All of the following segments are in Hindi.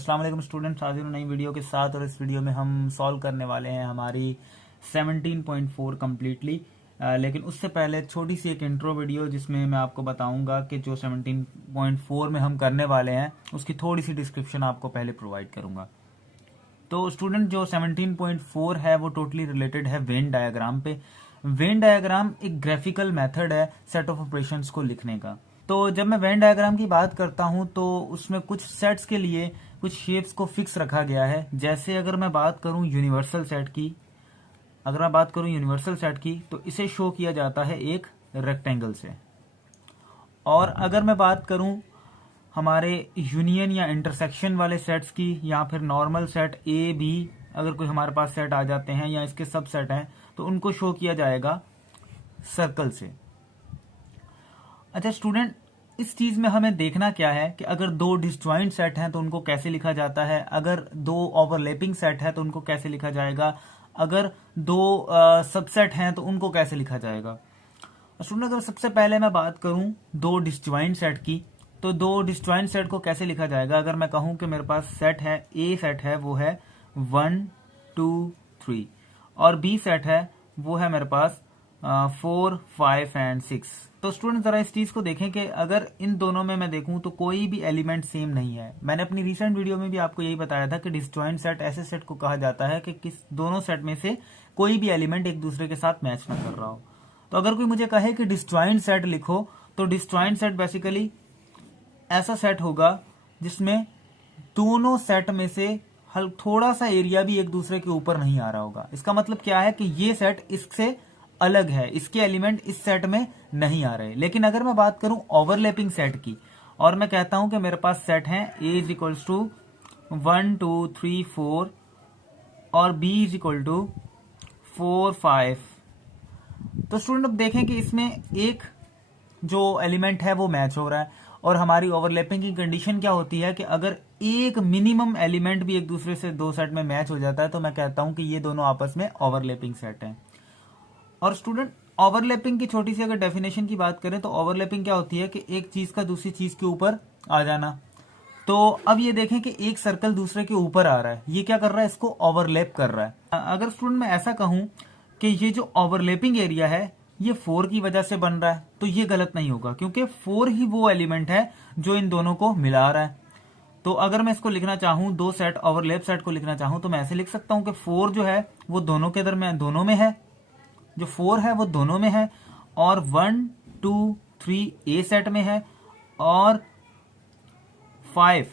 अस्सलाम वालेकुम स्टूडेंट्स, हाजिर हूं नई वीडियो के साथ। और इस वीडियो में हम सॉल्व करने वाले हैं हमारी 17.4 कम्प्लीटली। लेकिन उससे पहले छोटी सी एक इंट्रो वीडियो जिसमें मैं आपको बताऊंगा कि जो 17.4 में हम करने वाले हैं उसकी थोड़ी सी डिस्क्रिप्शन आपको पहले प्रोवाइड करूंगा। तो स्टूडेंट, जो 17.4 है वो टोटली रिलेटेड है वेन डायग्राम पे। वेन डायग्राम एक ग्राफिकल मेथड है सेट ऑफ ऑपरेशंस को लिखने का। तो जब मैं वेन डायग्राम की बात करता हूं तो उसमें कुछ सेट्स के लिए कुछ शेप्स को फिक्स रखा गया है। जैसे अगर मैं बात करूं यूनिवर्सल सेट की तो इसे शो किया जाता है एक रेक्टेंगल से। और अगर मैं बात करूं हमारे यूनियन या इंटरसेक्शन वाले सेट्स की, या फिर नॉर्मल सेट ए बी अगर कोई हमारे पास सेट आ जाते हैं या इसके सब सेट हैं तो उनको शो किया जाएगा सर्कल से। अच्छा स्टूडेंट, इस चीज में हमें देखना क्या है कि अगर दो डिसजॉइंट सेट हैं तो उनको कैसे लिखा जाता है, अगर दो ओवरलैपिंग सेट है तो उनको कैसे लिखा जाएगा, अगर दो सबसेट हैं तो उनको कैसे लिखा जाएगा। स्टूडेंट, अगर सबसे पहले मैं बात करूं दो डिसजॉइंट सेट की, तो दो डिसजॉइंट सेट को कैसे लिखा जाएगा। अगर मैं कहूं कि मेरे पास सेट है, ए सेट है वो है 1 2 3 और बी सेट है वो है मेरे पास 4 5 एंड 6। तो स्टूडेंट जरा इस चीज को देखें कि अगर इन दोनों में मैं देखूं तो कोई भी एलिमेंट सेम नहीं है। मैंने अपनी रिसेंट वीडियो में भी आपको यही बताया था कि डिसजॉइंट सेट ऐसे सेट को कहा जाता है कि किस दोनों सेट में से कोई भी एलिमेंट एक दूसरे के साथ मैच ना कर रहा हो। तो अगर कोई मुझे कहे कि डिसजॉइंट सेट लिखो तो डिसजॉइंट सेट बेसिकली ऐसा सेट होगा जिसमें दोनों सेट में से थोड़ा सा एरिया भी एक दूसरे के ऊपर नहीं आ रहा होगा। इसका मतलब क्या है कि ये सेट इससे अलग है, इसके एलिमेंट इस सेट में नहीं आ रहे। लेकिन अगर मैं बात करूं ओवरलैपिंग सेट की और मैं कहता हूं कि मेरे पास सेट है ए इज इक्वल टू 1 2 3 4 और बी इज इक्वल टू 4 5, तो स्टूडेंट अब देखें कि इसमें एक जो एलिमेंट है वो मैच हो रहा है। और हमारी ओवरलैपिंग की कंडीशन क्या होती है कि अगर एक मिनिमम एलिमेंट भी एक दूसरे से दो सेट में मैच हो जाता है तो मैं कहता हूं कि ये दोनों आपस में ओवरलैपिंग सेट हैं। और स्टूडेंट, ओवरलैपिंग की छोटी सी अगर डेफिनेशन की बात करें तो ओवरलैपिंग क्या होती है कि एक चीज का दूसरी चीज के ऊपर आ जाना। तो अब ये देखें कि एक सर्कल दूसरे के ऊपर आ रहा है, ये क्या कर रहा है, इसको ओवरलैप कर रहा है। अगर स्टूडेंट मैं ऐसा कहूं कि ये जो ओवरलैपिंग एरिया है ये 4 की वजह से बन रहा है तो ये गलत नहीं होगा, क्योंकि 4 ही वो एलिमेंट है जो इन दोनों को मिला रहा है। तो अगर मैं इसको लिखना चाहूं, दो सेट ओवरलैप सेट को लिखना चाहूं तो मैं ऐसे लिख सकता हूं कि 4 जो है वो दोनों के दरमियान दोनों में है, जो 4 है वो दोनों में है, और 1 2 3 ए सेट में है और 5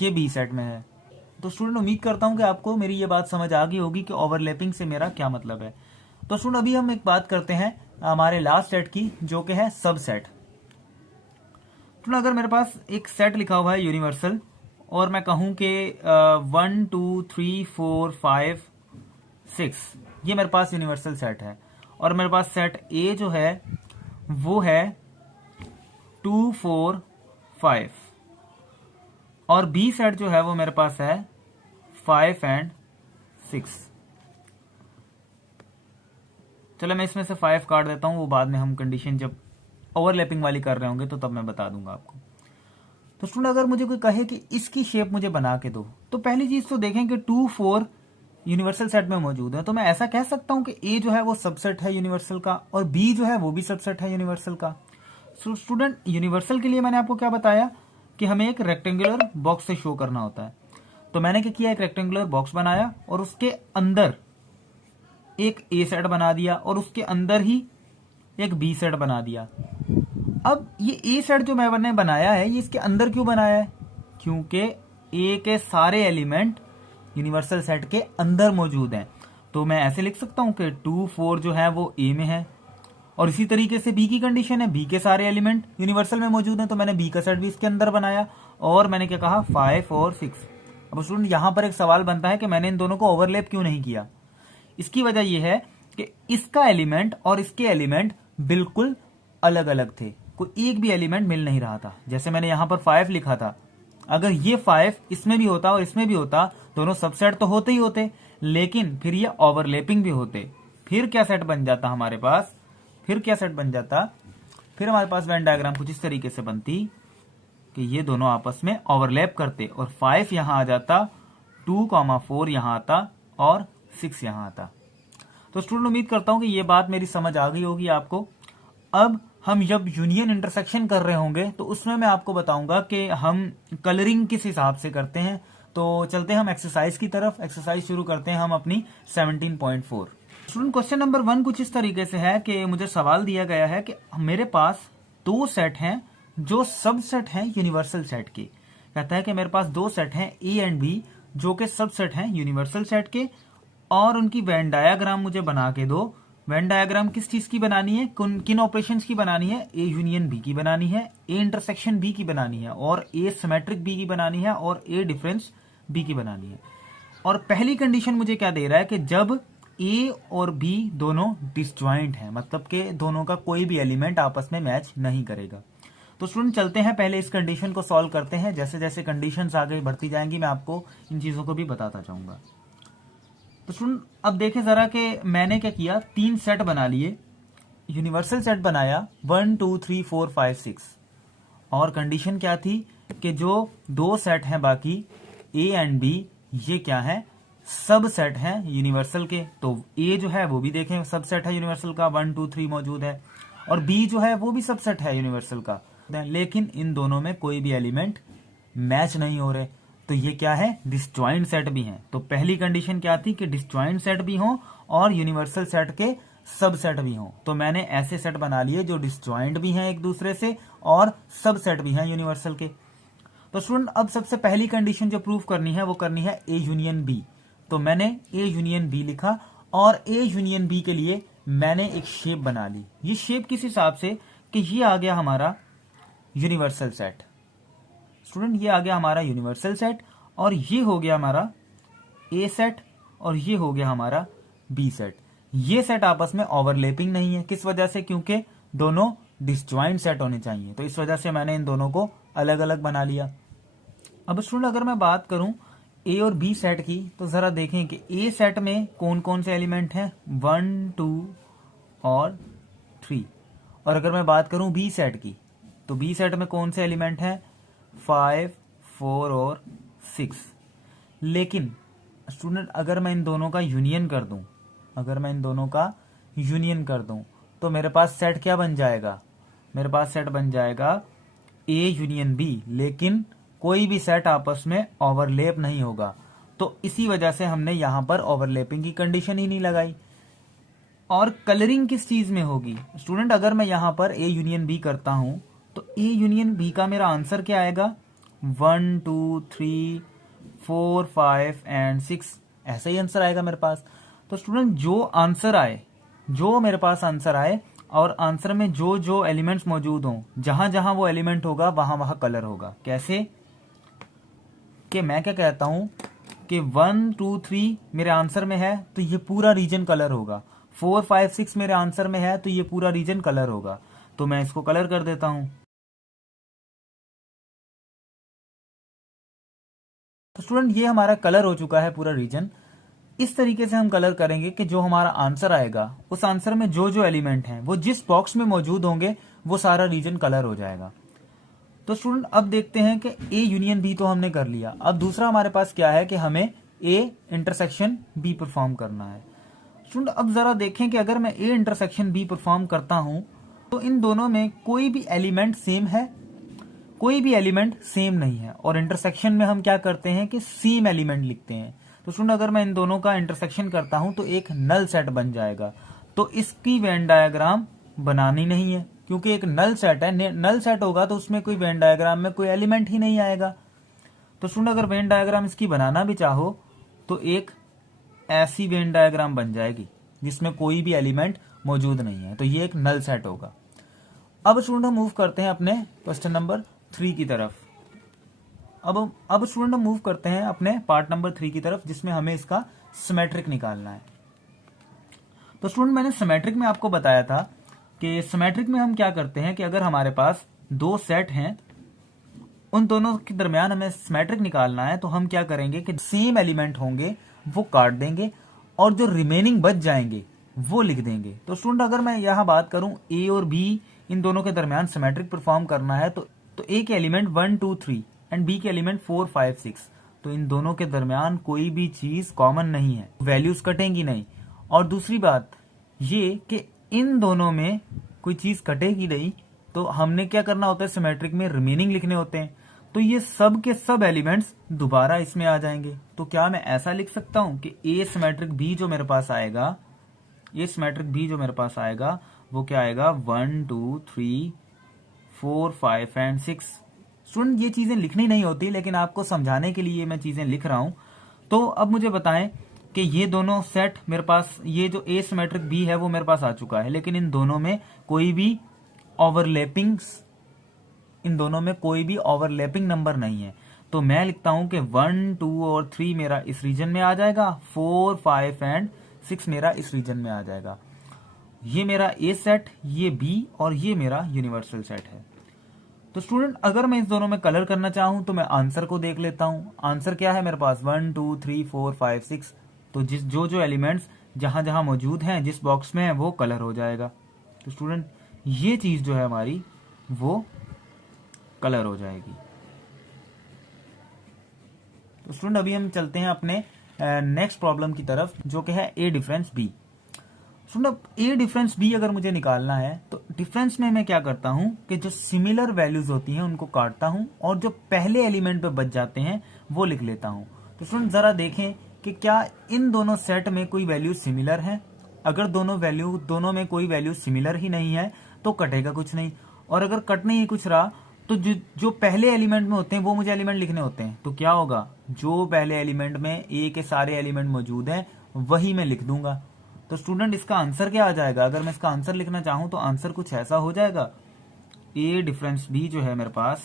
ये बी सेट में है। तो स्टूडेंट उम्मीद करता हूं कि आपको मेरी ये बात समझ आ गई होगी कि ओवरलैपिंग से मेरा क्या मतलब है। तो स्टूडेंट अभी हम एक बात करते हैं हमारे लास्ट सेट की, जो कि है सब सेट। तो अगर मेरे पास एक सेट लिखा हुआ है यूनिवर्सल और मैं कहूं कि 1 2 3 4 5 6 ये मेरे पास यूनिवर्सल सेट है, और मेरे पास सेट ए जो है वो है 2 4 5 और बी सेट जो है वो मेरे पास है 5 एंड 6। चलो मैं इसमें से 5 काट देता हूं, वो बाद में हम कंडीशन जब ओवरलैपिंग वाली कर रहे होंगे तो तब मैं बता दूंगा आपको। तो स्टूडेंट अगर मुझे कोई कहे कि इसकी शेप मुझे बना के दो, तो पहली चीज तो देखें कि 2 4 यूनिवर्सल सेट में मौजूद है, तो मैं ऐसा कह सकता हूं कि ए जो है वो सबसेट है यूनिवर्सल का और बी जो है वो भी सबसेट है यूनिवर्सल का। स्टूडेंट यूनिवर्सल के लिए मैंने आपको क्या बताया कि हमें एक रेक्टेंगुलर बॉक्स से शो करना होता है। तो मैंने क्या किया, एक रेक्टेंगुलर बॉक्स बनाया और उसके अंदर एक ए सेट बना दिया और उसके अंदर ही एक बी सेट बना दिया। अब ये ए सेट जो मैंने बनाया है ये इसके अंदर क्यों बनाया है, क्योंकि ए के सारे एलिमेंट यूनिवर्सल सेट के अंदर मौजूद हैं। तो मैं ऐसे लिख सकता हूं कि 2 4 जो है वो ए में है, और इसी तरीके से बी की कंडीशन है, बी के सारे एलिमेंट यूनिवर्सल में मौजूद हैं, तो मैंने बी का सेट भी इसके अंदर बनाया। और मैंने क्या कहा, 5 और 6। अब स्टूडेंट यहां पर एक सवाल बनता है कि मैंने इन दोनों को ओवरलैप क्यों नहीं किया। इसकी वजह यह है कि इसका एलिमेंट और इसके एलिमेंट बिल्कुल अलग अलग थे, कोई एक भी एलिमेंट मिल नहीं रहा था। जैसे मैंने यहां पर 5 लिखा था, अगर ये 5 इसमें भी होता और इसमें भी होता, दोनों सबसेट तो होते ही होते, लेकिन फिर ये ओवरलैपिंग भी होते। फिर क्या सेट बन जाता हमारे पास, फिर हमारे पास वेन डायग्राम कुछ इस तरीके से बनती कि ये दोनों आपस में ओवरलैप करते और 5 यहाँ आ जाता, 2,4 यहाँ आता और 6 यहाँ आता। तो स्टूडेंट उम्मीद करता हूं कि ये बात मेरी समझ आ गई होगी आपको। अब हम जब यूनियन इंटरसेक्शन कर रहे होंगे तो उसमें मैं आपको बताऊंगा कि हम कलरिंग किस हिसाब से करते हैं। तो चलते हैं हम एक्सरसाइज की तरफ। एक्सरसाइज शुरू करते हैं हम अपनी 17.4। स्टूडेंट क्वेश्चन नंबर 1 कुछ इस तरीके से है कि मुझे सवाल दिया गया है कि मेरे पास 2 सेट हैं जो सबसेट हैं यूनिवर्सल सेट के। कहता है कि मेरे पास 2 सेट हैं ए एंड बी जो कि सबसेट हैं यूनिवर्सल सेट के, और उनकी वेन डायग्राम मुझे बना के दो। वेन डायग्राम किस चीज की बनानी है, किन ऑपरेशंस की बनानी है? ए यूनियन बी की बनानी है, ए इंटरसेक्शन बी की बनानी है, और ए सिमेट्रिक बी की बनानी है, और ए डिफरेंस बी की बनानी है। और पहली कंडीशन मुझे क्या दे रहा है कि जब ए और बी दोनों डिसजॉइंट हैं, मतलब कि दोनों का कोई भी एलिमेंट आपस में मैच नहीं करेगा। तो स्टूडेंट चलते हैं पहले इस कंडीशन को सॉल्व करते हैं। जैसे जैसे कंडीशंस आगे बढ़ती जाएंगी मैं आपको इन चीजों को भी बताता जाऊंगा। तो स्टूडेंट अब देखें जरा कि मैंने क्या किया, 3 सेट बना लिए, यूनिवर्सल सेट बनाया 1 2 3 4 5 6, और कंडीशन क्या थी कि जो 2 सेट हैं बाकी ए एंड बी, ये क्या है, सब सेट हैं यूनिवर्सल के। तो ए जो है वो भी देखें सब सेट है यूनिवर्सल का, 1 2 3 मौजूद है, और बी जो है वो भी सब सेट है यूनिवर्सल का, लेकिन इन दोनों में कोई भी एलिमेंट मैच नहीं हो रहे। तो ये क्या है, डिसजॉइंट सेट भी हैं। तो पहली कंडीशन क्या थी कि डिसजॉइंट सेट भी हो और यूनिवर्सल सेट के सब सेट भी हो। तो मैंने ऐसे सेट बना लिए जो डिसजॉइंट भी हैं एक दूसरे से और सब सेट भी हैं यूनिवर्सल के। तो स्टूडेंट अब सबसे पहली कंडीशन जो प्रूव करनी है वो करनी है ए यूनियन बी। तो मैंने ए यूनियन बी लिखा, और ए यूनियन बी के लिए मैंने एक शेप बना ली। ये शेप किस हिसाब से कि ये आ गया हमारा यूनिवर्सल सेट। स्टूडेंट ये आ गया हमारा यूनिवर्सल सेट, और ये हो गया हमारा ए सेट, और ये हो गया हमारा बी सेट। ये सेट आपस में ओवरलैपिंग नहीं है। किस वजह से? क्योंकि दोनों डिसजॉइंट सेट होने चाहिए। तो इस वजह से मैंने इन दोनों को अलग अलग बना लिया। अब स्टूडेंट अगर मैं बात करूं ए और बी सेट की, तो जरा देखें कि ए सेट में कौन कौन से एलिमेंट हैं, 1 2 और 3। और अगर मैं बात करूं बी सेट की, तो बी सेट में कौन से एलिमेंट हैं, 5 4 और 6। लेकिन स्टूडेंट अगर मैं इन दोनों का यूनियन कर दूं, तो मेरे पास सेट क्या बन जाएगा, मेरे पास सेट बन जाएगा ए यूनियन बी, लेकिन कोई भी सेट आपस में ओवरलैप नहीं होगा। तो इसी वजह से हमने यहां पर ओवरलैपिंग की कंडीशन ही नहीं लगाई। और कलरिंग किस चीज में होगी स्टूडेंट, अगर मैं यहां पर ए यूनियन बी करता हूं तो ए यूनियन बी का मेरा आंसर क्या आएगा, 1 2 3 4 5 एंड 6, ऐसा ही आंसर आएगा मेरे पास। तो स्टूडेंट जो आंसर आए, जो मेरे पास आंसर आए, और आंसर में जो जो एलिमेंट्स मौजूद हों, जहां जहां वो एलिमेंट होगा वहां वहां कलर होगा। कैसे कि मैं क्या कहता हूं कि 1 2 3 मेरे आंसर में है तो ये पूरा रीजन कलर होगा, 4 5 6 मेरे आंसर में है तो ये पूरा रीजन कलर होगा। तो मैं इसको कलर कर देता हूं। तो स्टूडेंट ये हमारा कलर हो चुका है पूरा रीजन। इस तरीके से हम कलर करेंगे कि जो हमारा आंसर आएगा उस आंसर में जो जो एलिमेंट हैं वो जिस बॉक्स में मौजूद होंगे वो सारा रीजन कलर हो जाएगा। तो स्टूडेंट अब देखते हैं कि ए यूनियन बी तो हमने कर लिया। अब दूसरा हमारे पास क्या है कि हमें ए इंटरसेक्शन बी परफॉर्म करना है। स्टूडेंट अब जरा देखें कि अगर मैं ए इंटरसेक्शन बी परफॉर्म करता हूं तो इन दोनों में कोई भी एलिमेंट सेम है, कोई भी एलिमेंट सेम नहीं है। और इंटरसेक्शन में हम क्या करते हैं कि सेम एलिमेंट लिखते हैं। तो स्टूडेंट अगर मैं इन दोनों का इंटरसेक्शन करता हूं तो एक नल सेट बन जाएगा। तो इसकी वेन डायग्राम बनानी नहीं है, क्योंकि एक नल सेट है। नल सेट होगा तो उसमें कोई वेन डायग्राम में कोई एलिमेंट ही नहीं आएगा। तो स्टूडेंट अगर वेन डायग्राम इसकी बनाना भी चाहो तो एक ऐसी वेन डायग्राम बन जाएगी जिसमें कोई भी एलिमेंट मौजूद नहीं है। तो ये एक नल सेट होगा। अब स्टूडेंट हम मूव करते हैं अपने क्वेश्चन नंबर 3 की तरफ। अब स्टूडेंट हम मूव करते हैं अपने पार्ट नंबर 3 की तरफ, जिसमें हमें इसका सिमेट्रिक निकालना है। तो स्टूडेंट मैंने सिमेट्रिक में आपको बताया था कि सिमेट्रिक में हम क्या करते हैं कि अगर हमारे पास 2 सेट हैं, उन दोनों के दरमियान हमें सिमेट्रिक निकालना है, तो हम क्या करेंगे कि सेम एलिमेंट होंगे वो काट देंगे और जो रिमेनिंग बच जाएंगे वो लिख देंगे। तो स्टूडेंट अगर मैं यहां बात करूं ए और बी इन दोनों के दरमियान सिमेट्रिक परफॉर्म करना है, तो तो ए के एलिमेंट 1 2 3 एंड बी के एलिमेंट 4 5 6, तो इन दोनों के दरमियान कोई भी चीज कॉमन नहीं है, वैल्यूज कटेंगी नहीं। और दूसरी बात ये कि इन दोनों में कोई चीज कटेगी नहीं, तो हमने क्या करना होता है, सिमेट्रिक में रिमेनिंग लिखने होते हैं। तो ये सब के सब एलिमेंट्स दोबारा इसमें आ जाएंगे। तो क्या मैं ऐसा लिख सकता हूं कि ए सिमेट्रिक बी जो मेरे पास आएगा, ये सिमेट्रिक बी जो मेरे पास आएगा वो क्या आएगा, 1 2 3 4 5 एंड 6। स्टूडेंट ये चीजें लिखनी नहीं होती, लेकिन आपको समझाने के लिए मैं चीजें लिख रहा हूं। तो अब मुझे बताएं कि ये दोनों सेट मेरे पास, ये जो ए सिमेट्रिक बी है वो मेरे पास आ चुका है, लेकिन इन दोनों में कोई भी ओवरलैपिंग नंबर नहीं है। तो मैं लिखता हूं कि 1 2 और 3 मेरा इस रीजन में आ जाएगा, 4 5 एंड 6 मेरा इस रीजन में आ जाएगा। ये मेरा ए सेट, ये बी, और ये मेरा यूनिवर्सल सेट है। तो स्टूडेंट अगर मैं इस दोनों में कलर करना चाहूं तो मैं आंसर को देख लेता हूं। आंसर क्या है मेरे पास, 1 2 3 4 5 6। तो जो एलिमेंट्स जहां जहां मौजूद हैं, जिस बॉक्स में है, वो कलर हो जाएगा। तो स्टूडेंट ये चीज जो है हमारी वो कलर हो जाएगी। तो स्टूडेंट अभी हम चलते हैं अपने नेक्स्ट प्रॉब्लम की तरफ, जो कि है ए डिफरेंस बी। स्टूडेंट ए डिफरेंस बी अगर मुझे निकालना है तो डिफरेंस में मैं क्या करता हूं कि जो सिमिलर वैल्यूज होती हैं उनको काटता हूं और जो पहले एलिमेंट पे बच जाते हैं वो लिख लेता हूं। तो स्टूडेंट जरा देखें कि क्या इन दोनों सेट में कोई वैल्यू सिमिलर है। अगर दोनों में कोई वैल्यू सिमिलर ही नहीं है तो कटेगा कुछ नहीं, और अगर कटने ही कुछ रहा तो जो पहले एलिमेंट में होते हैं वो मुझे एलिमेंट लिखने होते हैं। तो क्या होगा, जो पहले एलिमेंट में ए के सारे एलिमेंट मौजूद हैं वही मैं लिख दूंगा। तो स्टूडेंट इसका आंसर क्या आ जाएगा, अगर मैं इसका आंसर लिखना चाहूं तो आंसर कुछ ऐसा हो जाएगा, ए डिफरेंस बी जो है मेरे पास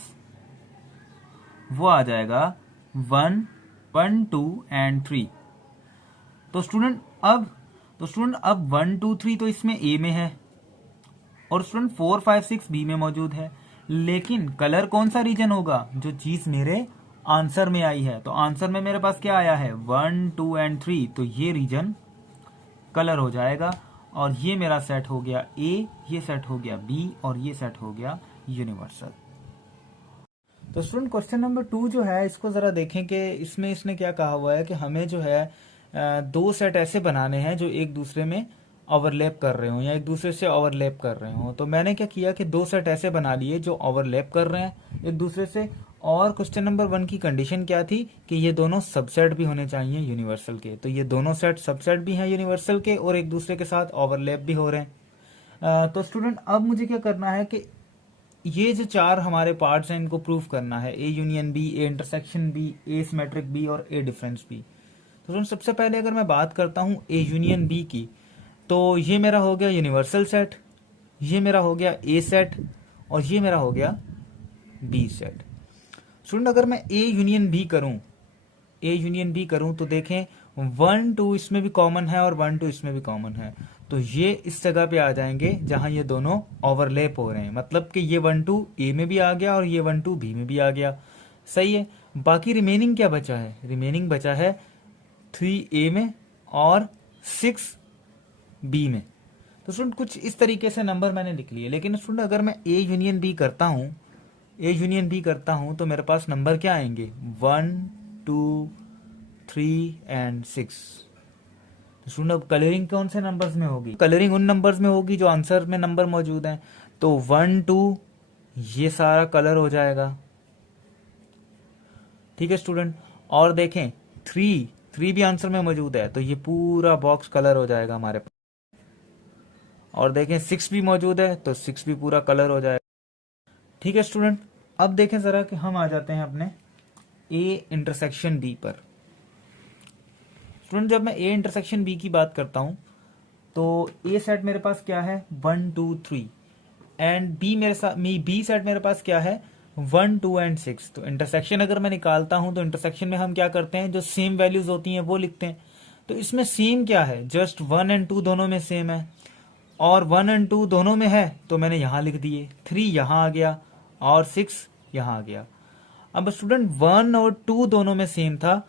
वो आ जाएगा 1 1 2 एंड 3। तो स्टूडेंट अब 1 2 3 तो इसमें ए में है, और स्टूडेंट 4 5 6 बी में मौजूद है, लेकिन कलर कौन सा रीजन होगा, जो चीज मेरे आंसर में आई है। तो आंसर में मेरे पास क्या आया है, 1 2 एंड 3, तो ये रीजन कलर हो जाएगा। और ये मेरा सेट हो गया ए, ये सेट हो गया बी, और ये सेट हो गया यूनिवर्सल। तो स्टूडेंट क्वेश्चन नंबर 2 जो है इसको जरा देखें कि इसमें इसने क्या कहा हुआ है कि हमें जो है दो सेट ऐसे बनाने हैं जो एक दूसरे में ओवरलैप कर रहे हो या एक दूसरे से ओवरलैप कर रहे हो। तो मैंने क्या किया कि दो सेट ऐसे बना लिए जो ओवरलैप कर रहे हैं एक दूसरे से। और क्वेश्चन नंबर 1 की कंडीशन क्या थी कि ये दोनों सबसेट भी होने चाहिए यूनिवर्सल के। तो ये दोनों सेट सबसेट भी हैं यूनिवर्सल के और एक दूसरे के साथ ओवरलैप भी हो रहे हैं। तो स्टूडेंट अब मुझे क्या करना है कि ये जो चार हमारे पार्ट्स हैं इनको प्रूफ करना है, A union B, A intersection B, A symmetric B और ए डिफरेंस बी। तो सबसे पहले अगर मैं बात करता हूं ए यूनियन बी की, तो ये मेरा हो गया यूनिवर्सल सेट, ये मेरा हो गया ए सेट, और ये मेरा हो गया बी सेट। स्टूडेंट अगर मैं ए यूनियन बी करूं तो देखें 1 2 इसमें भी कॉमन है और 1 2 इसमें भी कॉमन है। तो ये इस जगह पे आ जाएंगे जहां ये दोनों ओवरलैप हो रहे हैं, मतलब कि ये 1 2 ए में भी आ गया और ये 1 2 बी में भी आ गया। सही है। बाकी रिमेनिंग क्या बचा है, रिमेनिंग बचा है 3 ए में और 6 बी में। तो स्टूडेंट कुछ इस तरीके से नंबर मैंने लिख लिए। लेकिन स्टूडेंट अगर मैं ए यूनियन बी करता हूं तो मेरे पास नंबर क्या आएंगे, 1 2 3 एंड 6। तो स्टूडेंट अब कलरिंग कौन से नंबर्स में होगी, कलरिंग उन नंबर्स में होगी जो आंसर में नंबर मौजूद हैं। तो 1 2 ये सारा कलर हो जाएगा, ठीक है स्टूडेंट। और देखें 3 भी आंसर में मौजूद है तो ये पूरा बॉक्स कलर हो जाएगा हमारे पास। और देखें 6 भी मौजूद है तो 6 भी पूरा कलर हो जाएगा, ठीक है स्टूडेंट। अब देखें जरा कि हम आ जाते हैं अपने ए इंटरसेक्शन बी पर। स्टूडेंट जब मैं ए इंटरसेक्शन बी की बात करता हूं तो ए सेट मेरे पास क्या है 1 2 3 एंड बी सेट मेरे पास क्या है 1 2 एंड 6। तो इंटरसेक्शन अगर मैं निकालता हूं तो इंटरसेक्शन में हम क्या करते हैं, जो सेम वैल्यूज होती हैं वो लिखते हैं। तो इसमें सेम क्या है, जस्ट 1 एंड 2 दोनों में सेम है, और 1 एंड 2 दोनों में है तो मैंने यहां लिख दिए, 3 यहां आ गया और 6 यहां आ गया। अब स्टूडेंट 1 और 2 दोनों में सेम था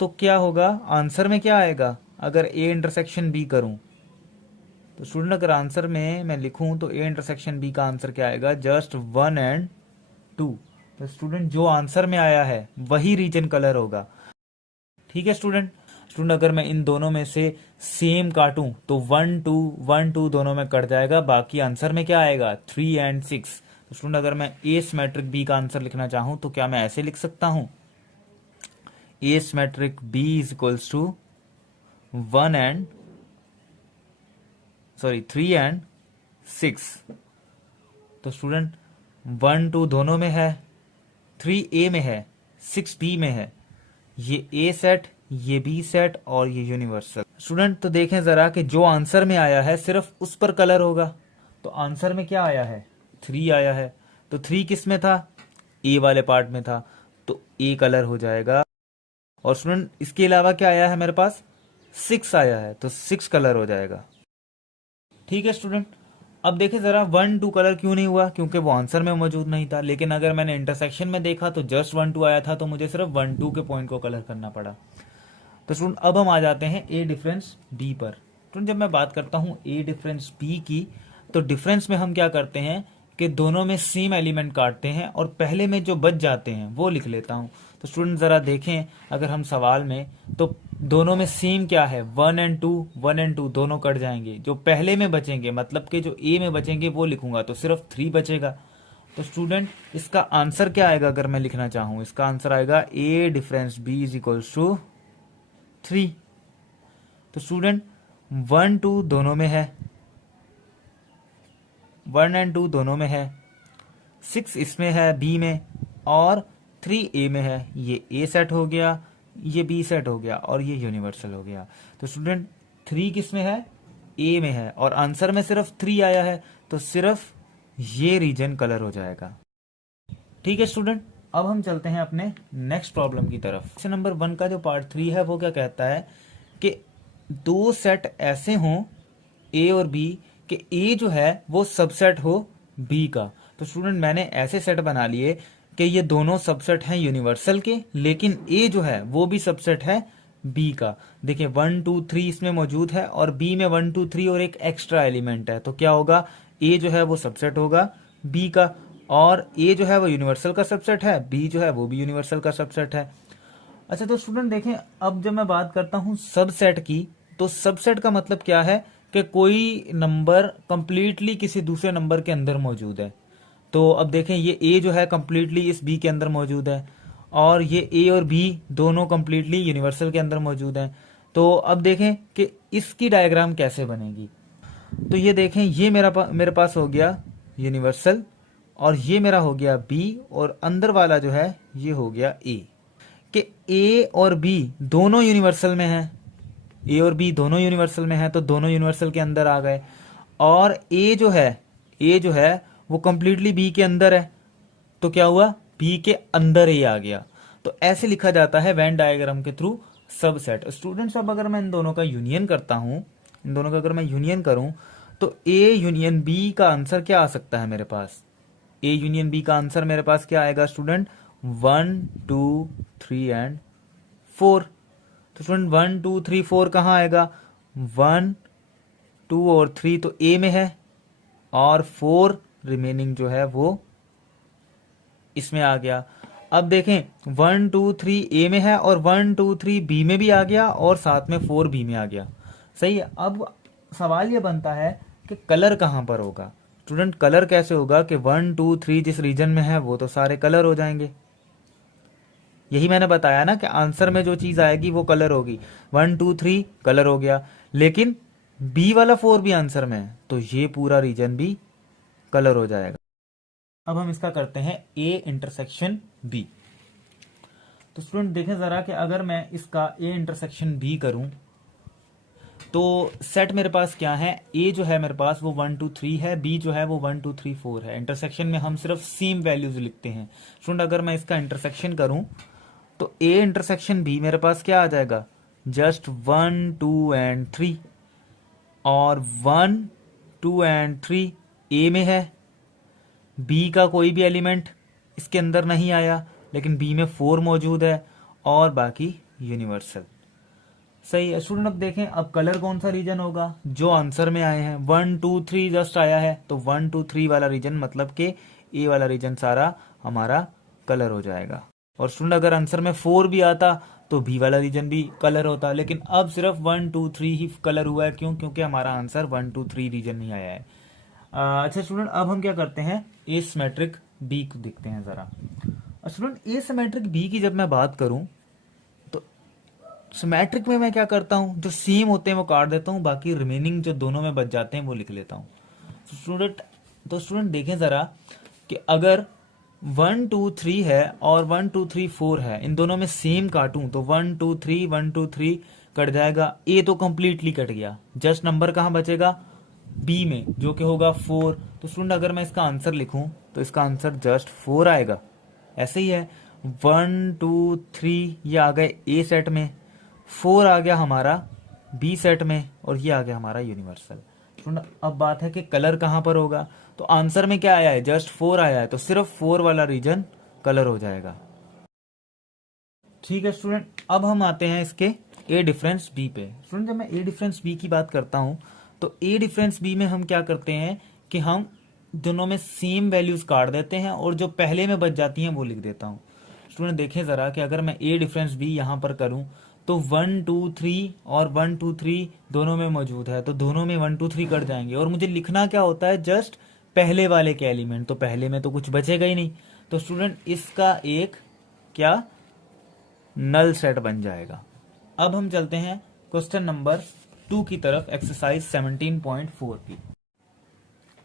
तो क्या होगा, आंसर में क्या आएगा अगर ए इंटरसेक्शन बी करूं। तो स्टूडेंट अगर आंसर में मैं लिखूं तो ए इंटरसेक्शन बी का आंसर क्या आएगा, जस्ट 1 एंड 2। तो स्टूडेंट जो आंसर में आया है वही रीजन कलर होगा। ठीक है स्टूडेंट। स्टूडेंट अगर मैं इन दोनों में से सेम काटूं तो 1 2 1 2 दोनों में कट जाएगा, बाकी आंसर में क्या आएगा 3 एंड 6। तो स्टूडेंट अगर मैं ए सिमेट्रिक बी का आंसर लिखना चाहूं तो क्या मैं ऐसे लिख सकता हूं, A symmetric B is equals to 3 and 6। तो स्टूडेंट 1 2 दोनों में है, 3 ए में है, 6 बी में है। ये ए सेट, ये बी सेट और ये यूनिवर्सल। स्टूडेंट तो देखें जरा कि जो आंसर में आया है सिर्फ उस पर कलर होगा। तो आंसर में क्या आया है 3 आया है, तो 3 किस में था, ए वाले पार्ट में था, तो ए कलर हो जाएगा। और स्टूडेंट इसके अलावा क्या आया है मेरे पास 6 आया है, तो 6 कलर हो जाएगा। ठीक है स्टूडेंट। अब देखें जरा 1 2 कलर क्यों नहीं हुआ, क्योंकि वो आंसर में मौजूद नहीं था। लेकिन अगर मैंने इंटरसेक्शन में देखा तो जस्ट 1 2 आया था, तो मुझे सिर्फ 1 2 के पॉइंट को कलर करना पड़ा। तो स्टूडेंट अब हम आ जाते हैं ए डिफरेंस बी पर। स्टूडेंट जब मैं बात करता हूं ए डिफरेंस बी की, तो डिफरेंस में हम क्या करते हैं कि दोनों में सेम एलिमेंट काटते हैं और पहले में जो बच जाते हैं वो लिख लेता हूं। तो स्टूडेंट जरा देखें अगर हम सवाल में, तो दोनों में सेम क्या है 1 एंड 2 दोनों कट जाएंगे। जो पहले में बचेंगे मतलब कि जो ए में बचेंगे वो लिखूंगा, तो सिर्फ 3 बचेगा। तो स्टूडेंट इसका आंसर क्या आएगा अगर मैं लिखना चाहूं, इसका आंसर आएगा A difference B is equals to 3। तो स्टूडेंट 1 2 दोनों में है, 1 एंड 2 दोनों में है, 6 इसमें है बी में, और 3 ए में है। ये ए सेट हो गया, ये बी सेट हो गया और ये यूनिवर्सल हो गया। तो स्टूडेंट 3 किस में है, ए में है, और आंसर में सिर्फ 3 आया है, तो सिर्फ ये रीजन कलर हो जाएगा। ठीक है स्टूडेंट। अब हम चलते हैं अपने नेक्स्ट प्रॉब्लम की तरफ। क्वेश्चन नंबर 1 का जो पार्ट 3 है वो क्या कहता है कि 2 सेट ऐसे हों ए और बी कि ए जो है वो सबसेट हो बी का। तो स्टूडेंट मैंने ऐसे सेट बना लिए कि ये दोनों सबसेट हैं यूनिवर्सल के, लेकिन ए जो है वो भी सबसेट है बी का। देखिए 1 2 3 इसमें मौजूद है और बी में 1 2 3 और एक एक्स्ट्रा एलिमेंट है। तो क्या होगा, ए जो है वो सबसेट होगा बी का, और ए जो है वो यूनिवर्सल का सबसेट है, बी जो है वो भी यूनिवर्सल का सबसेट है। अच्छा तो स्टूडेंट देखें, अब जब मैं बात करता हूं सबसेट की, तो सबसेट का मतलब क्या है कि कोई नंबर कंप्लीटली किसी दूसरे नंबर के अंदर मौजूद है। तो अब देखें ये ए जो है कंप्लीटली इस बी के अंदर मौजूद है, और ये ए और बी दोनों कंप्लीटली यूनिवर्सल के अंदर मौजूद हैं। तो अब देखें कि इसकी डायग्राम कैसे बनेगी। तो ये देखें, ये मेरे पास हो गया यूनिवर्सल, और ये मेरा हो गया बी, और अंदर वाला जो है ये हो गया ए। कि ए और बी दोनों यूनिवर्सल में है, ए और बी दोनों यूनिवर्सल में है, तो दोनों यूनिवर्सल के अंदर आ गए। और ए जो है वो कंप्लीटली बी के अंदर है, तो क्या हुआ, बी के अंदर ए आ गया। तो ऐसे लिखा जाता है वेन डायग्राम के थ्रू सबसेट। स्टूडेंट्स अब अगर मैं इन दोनों का यूनियन करता हूं, इन दोनों का अगर मैं यूनियन करूं, तो ए यूनियन बी का आंसर क्या आ सकता है मेरे पास, ए यूनियन बी का आंसर मेरे पास क्या आएगा स्टूडेंट 1 2 3 एंड 4। तो स्टूडेंट 1 2 3 4 कहाँ आएगा, 1 2 और 3 तो ए में है, और 4 रिमेनिंग जो है वो इसमें आ गया। अब देखें 1 2 3 ए में है और 1 2 3 बी में भी आ गया, और साथ में 4 बी में आ गया। सही है। अब सवाल ये बनता है कि कलर कहां पर होगा। स्टूडेंट कलर कैसे होगा कि 1 2 3 जिस रीजन में है वो तो सारे कलर हो जाएंगे। यही मैंने बताया ना कि आंसर में जो चीज आएगी वो कलर होगी। 1 2 3 कलर हो गया, लेकिन बी वाला 4 भी आंसर में है, तो ये पूरा रीजन भी कलर हो जाएगा। अब हम इसका करते हैं ए इंटरसेक्शन बी। तो स्टूडेंट देखें जरा कि अगर मैं इसका ए इंटरसेक्शन बी करूं, तो सेट मेरे पास क्या है, ए जो है मेरे पास वो 1 2 3 है, बी जो है वो 1 2 3 4 है। इंटरसेक्शन में हम सिर्फ सेम वैल्यूज लिखते हैं। स्टूडेंट अगर मैं इसका इंटरसेक्शन करूं, तो ए इंटरसेक्शन बी मेरे पास क्या आ जाएगा, जस्ट 1 2 एंड 3, और 1 2 एंड 3 ए में है, बी का कोई भी एलिमेंट इसके अंदर नहीं आया, लेकिन बी में 4 मौजूद है, और बाकी यूनिवर्सल। सही है स्टूडेंट। अब देखें अब कलर कौन सा रीजन होगा, जो आंसर में आए हैं 1 2 3 जस्ट आया है, तो 1 2 3 वाला रीजन मतलब कि ए वाला रीजन सारा हमारा कलर हो जाएगा। और स्टूडेंट अगर आंसर में 4 भी आता तो बी वाला रीजन भी कलर होता, लेकिन अब सिर्फ 1 2 3 ही कलर हुआ है। क्यों? क्योंकि हमारा आंसर 1 2 3 रीजन नहीं आया है। अच्छा स्टूडेंट, अब हम क्या करते हैं, एसिमेट्रिक बी को देखते हैं जरा। स्टूडेंट एसिमेट्रिक बी की जब मैं बात करूं तो सिमेट्रिक में मैं क्या करता हूं, जो सेम होते हैं वो काट देता हूं, बाकी रिमेनिंग जो दोनों में बच जाते हैं वो लिख लेता हूं। स्टूडेंट देखें जरा कि अगर 1 2 3 है और 1 2 3 4 है, इन दोनों में सेम काटूं तो 1 2 3 1 2 3 कट जाएगा। ए तो कंप्लीटली कट गया, जस्ट नंबर कहां बचेगा, बी में, जो कि होगा 4। तो स्टूडेंट अगर मैं इसका आंसर लिखूं तो इसका आंसर जस्ट 4 आएगा। ऐसे ही है 1 2 3 ये आ गए ए सेट में, 4 आ गया हमारा बी सेट में, और ये आ गया हमारा यूनिवर्सल। स्टूडेंट अब बात है कि कलर कहां पर होगा, तो आंसर में क्या आया है, जस्ट 4 आया है, तो सिर्फ 4 वाला रीजन कलर हो जाएगा। ठीक है स्टूडेंट, अब हम आते हैं इसके ए डिफरेंस बी पे। स्टूडेंट जब मैं ए डिफरेंस बी की बात करता हूं तो ए डिफरेंस बी में हम क्या करते हैं कि हम दोनों में सेम वैल्यूज काट देते हैं और जो पहले में बच जाती हैं वो लिख देता हूं। स्टूडेंट देखें जरा कि अगर मैं ए डिफरेंस बी यहां पर करूं तो 1 2 3 और 1 2 3 दोनों में मौजूद है, तो दोनों में 1 2 3 कट जाएंगे, और मुझे लिखना क्या होता है, जस्ट पहले वाले के एलिमेंट, तो पहले में तो कुछ बचेगा ही नहीं। तो स्टूडेंट इसका एक क्या नल सेट बन जाएगा। अब हम चलते हैं क्वेश्चन नंबर 2 की तरफ, एक्सरसाइज 17.4 की।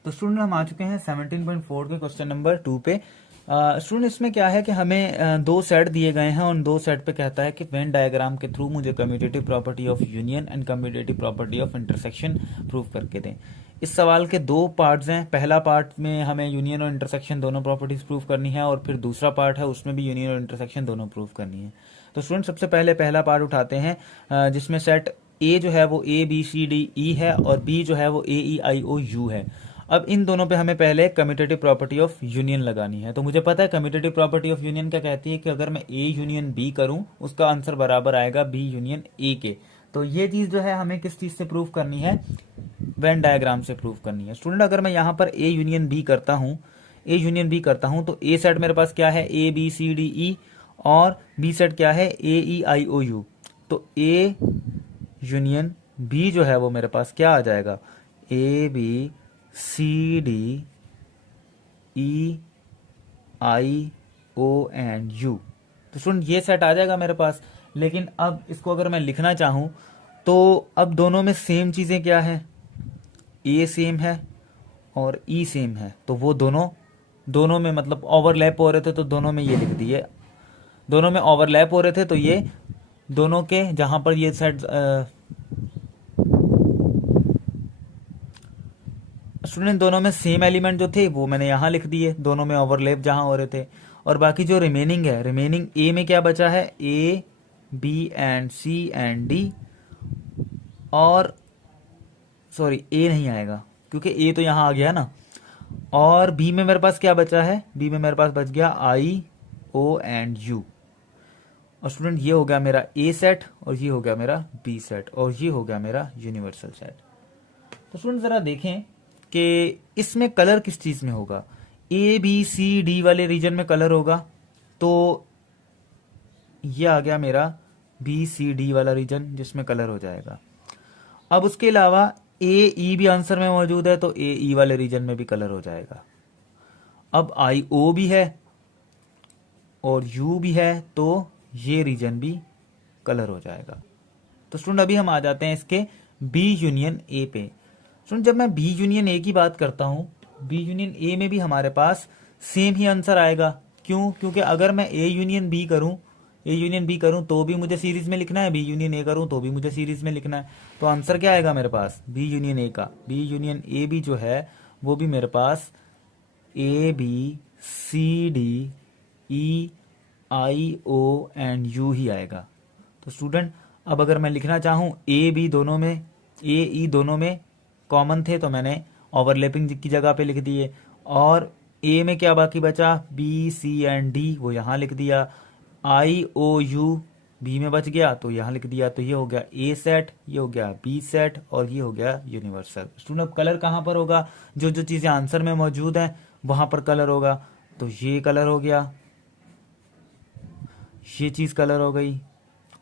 तो स्टूडेंट हम आ चुके हैं 17.4 के क्वेश्चन नंबर 2 पे। स्टूडेंट इसमें क्या है कि हमें दो सेट दिए गए हैं, और दो सेट पे कहता है कि वेन डायग्राम के थ्रू मुझे commutative property of union and commutative property of intersection prove करके दें। इस सवाल के दो पार्ट्स हैं, पहला पार्ट में हमें यूनियन और इंटरसेक्शन दोनों प्रॉपर्टीज प्रूव करनी है, और फिर दूसरा पार्ट है उसमें भी यूनियन और इंटरसेक्शन दोनों प्रूव करनी है। तो स्टूडेंट सबसे पहले पहला पार्ट उठाते हैं, जिसमें सेट ए जो है वो ए बी सी डी ई है, और बी जो है वो ए ई आई ओ यू है। अब इन दोनों पे हमें पहले कम्यूटेटिव प्रॉपर्टी ऑफ यूनियन लगानी है। तो मुझे पता है कम्यूटेटिव प्रॉपर्टी ऑफ यूनियन क्या कहती है कि अगर मैं ए यूनियन बी करूं उसका आंसर बराबर आएगा बी यूनियन ए के। तो ये चीज जो है हमें किस चीज से प्रूव करनी है, वेन डायग्राम से प्रूव करनी है। स्टूडेंट अगर मैं यहाँ पर ए यूनियन बी करता हूँ, तो ए सेट मेरे पास क्या है, ए बी सी डी ई, और बी सेट क्या है, ए ई आई ओ यू। तो ए यूनियन बी जो है वो मेरे पास क्या आ जाएगा, A B C D E I O and U. तो स्टूडेंट ये सेट आ जाएगा मेरे पास। लेकिन अब इसको अगर मैं लिखना चाहूं तो अब दोनों में सेम चीजें क्या है, ए सेम है और ई सेम है, तो वो दोनों में मतलब ओवरलैप हो रहे थे, तो दोनों में ये लिख दिए, दोनों में ओवरलैप हो रहे थे, तो ये दोनों के जहां पर ये सेट स्टूडेंट दोनों में सेम एलिमेंट जो थे वो मैंने यहां लिख दिए, दोनों में ओवरलैप जहां हो रहे थे। और बाकी जो रिमेनिंग है, रिमेनिंग ए में क्या बचा है, A B and C and D, और सॉरी ए नहीं आएगा क्योंकि ए तो यहां आ गया ना। और बी में मेरे पास क्या बचा है, बी में मेरे पास बच गया आई ओ एंड यू। और स्टूडेंट ये हो गया मेरा ए सेट, और ये हो गया मेरा बी सेट, और ये हो गया मेरा यूनिवर्सल सेट। तो स्टूडेंट जरा देखें कि इसमें कलर किस चीज में होगा, ए बी सी डी वाले रीजन में कलर होगा, तो ये आ गया मेरा बी सी डी वाला रीजन जिसमें कलर हो जाएगा। अब उसके अलावा ए ई भी आंसर में मौजूद है, तो ए ई वाले रीजन में भी कलर हो जाएगा। अब आई ओ भी है और यू भी है, तो ये रीजन भी कलर हो जाएगा। तो स्टूडेंट अभी हम आ जाते हैं इसके बी यूनियन ए पे। स्टूडेंट जब मैं बी यूनियन ए की बात करता हूं, बी यूनियन ए में भी हमारे पास सेम ही आंसर आएगा। क्यों? क्योंकि अगर मैं ए यूनियन बी करूं तो भी मुझे सीरीज में लिखना है, बी यूनियन ए करूं तो भी मुझे सीरीज में लिखना है। तो आंसर क्या आएगा मेरे पास, बी यूनियन ए का, बी यूनियन ए भी जो है वो भी मेरे पास A B C D E I O and U ही आएगा। तो स्टूडेंट अब अगर मैं लिखना चाहूं, ए बी दोनों में, ए ई दोनों में कॉमन थे तो मैंने ओवरलैपिंग की जगह पे लिख दिए, और ए में क्या बाकी बचा, बी सी एंड डी, वो यहां लिख दिया, आई ओ यू बी में बच गया तो यहां लिख दिया। तो ये हो गया ए सेट, ये हो गया बी सेट, और ये हो गया यूनिवर्सल। स्टूडेंट अब कलर कहां पर होगा, जो जो चीजें आंसर में मौजूद हैं वहां पर कलर होगा। तो ये कलर हो गया, ये चीज़ कलर हो गई,